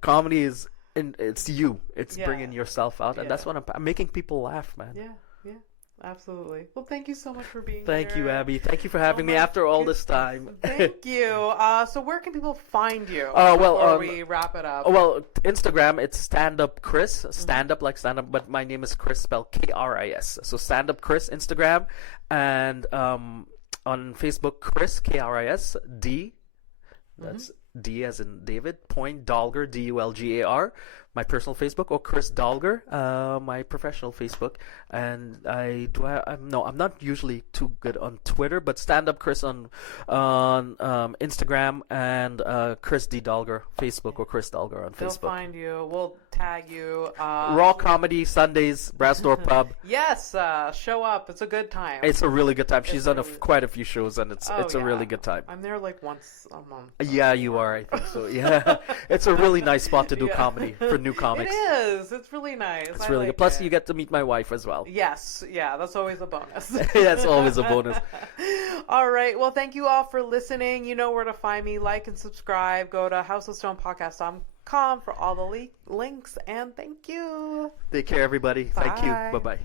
Comedy is. It's you. It's bringing yourself out, and that's what I'm making people laugh, man. Yeah. Absolutely. Well, thank you so much for being here. Thank you, Abby. Thank you for having me after all this time. Thank you. So where can people find you before we wrap it up? Well, Instagram, it's stand-up Kris. Stand-up like stand-up, but my name is Kris, spelled Kris. So stand-up Kris, Instagram. And on Facebook, Kris, Kris, D. That's D as in David, point Dulgar, Dulgar, my personal Facebook, or Kris Dulgar, my professional Facebook. And I'm not usually too good on Twitter, but Stand Up Kris on Instagram, and Kris D Dulgar Facebook, or Kris Dulgar on Facebook. They'll find you. We'll tag you. Raw Comedy Sundays, Brass Door Pub. Yes, show up. It's a good time. It's a really good time. She's done quite a few shows, and it's a really good time. I'm there like once a month. Yeah, you are. I think so. Yeah, it's a really nice spot to do comedy for new comics. It is. It's really nice. It's really good. Plus, you get to meet my wife as well. Yes. Yeah, that's always a bonus. That's always a bonus. All right. Well, thank you all for listening. You know where to find me. Like and subscribe. Go to houseofstonepodcast.com for all the links. And thank you. Take care, everybody. Bye. Thank you. Bye-bye.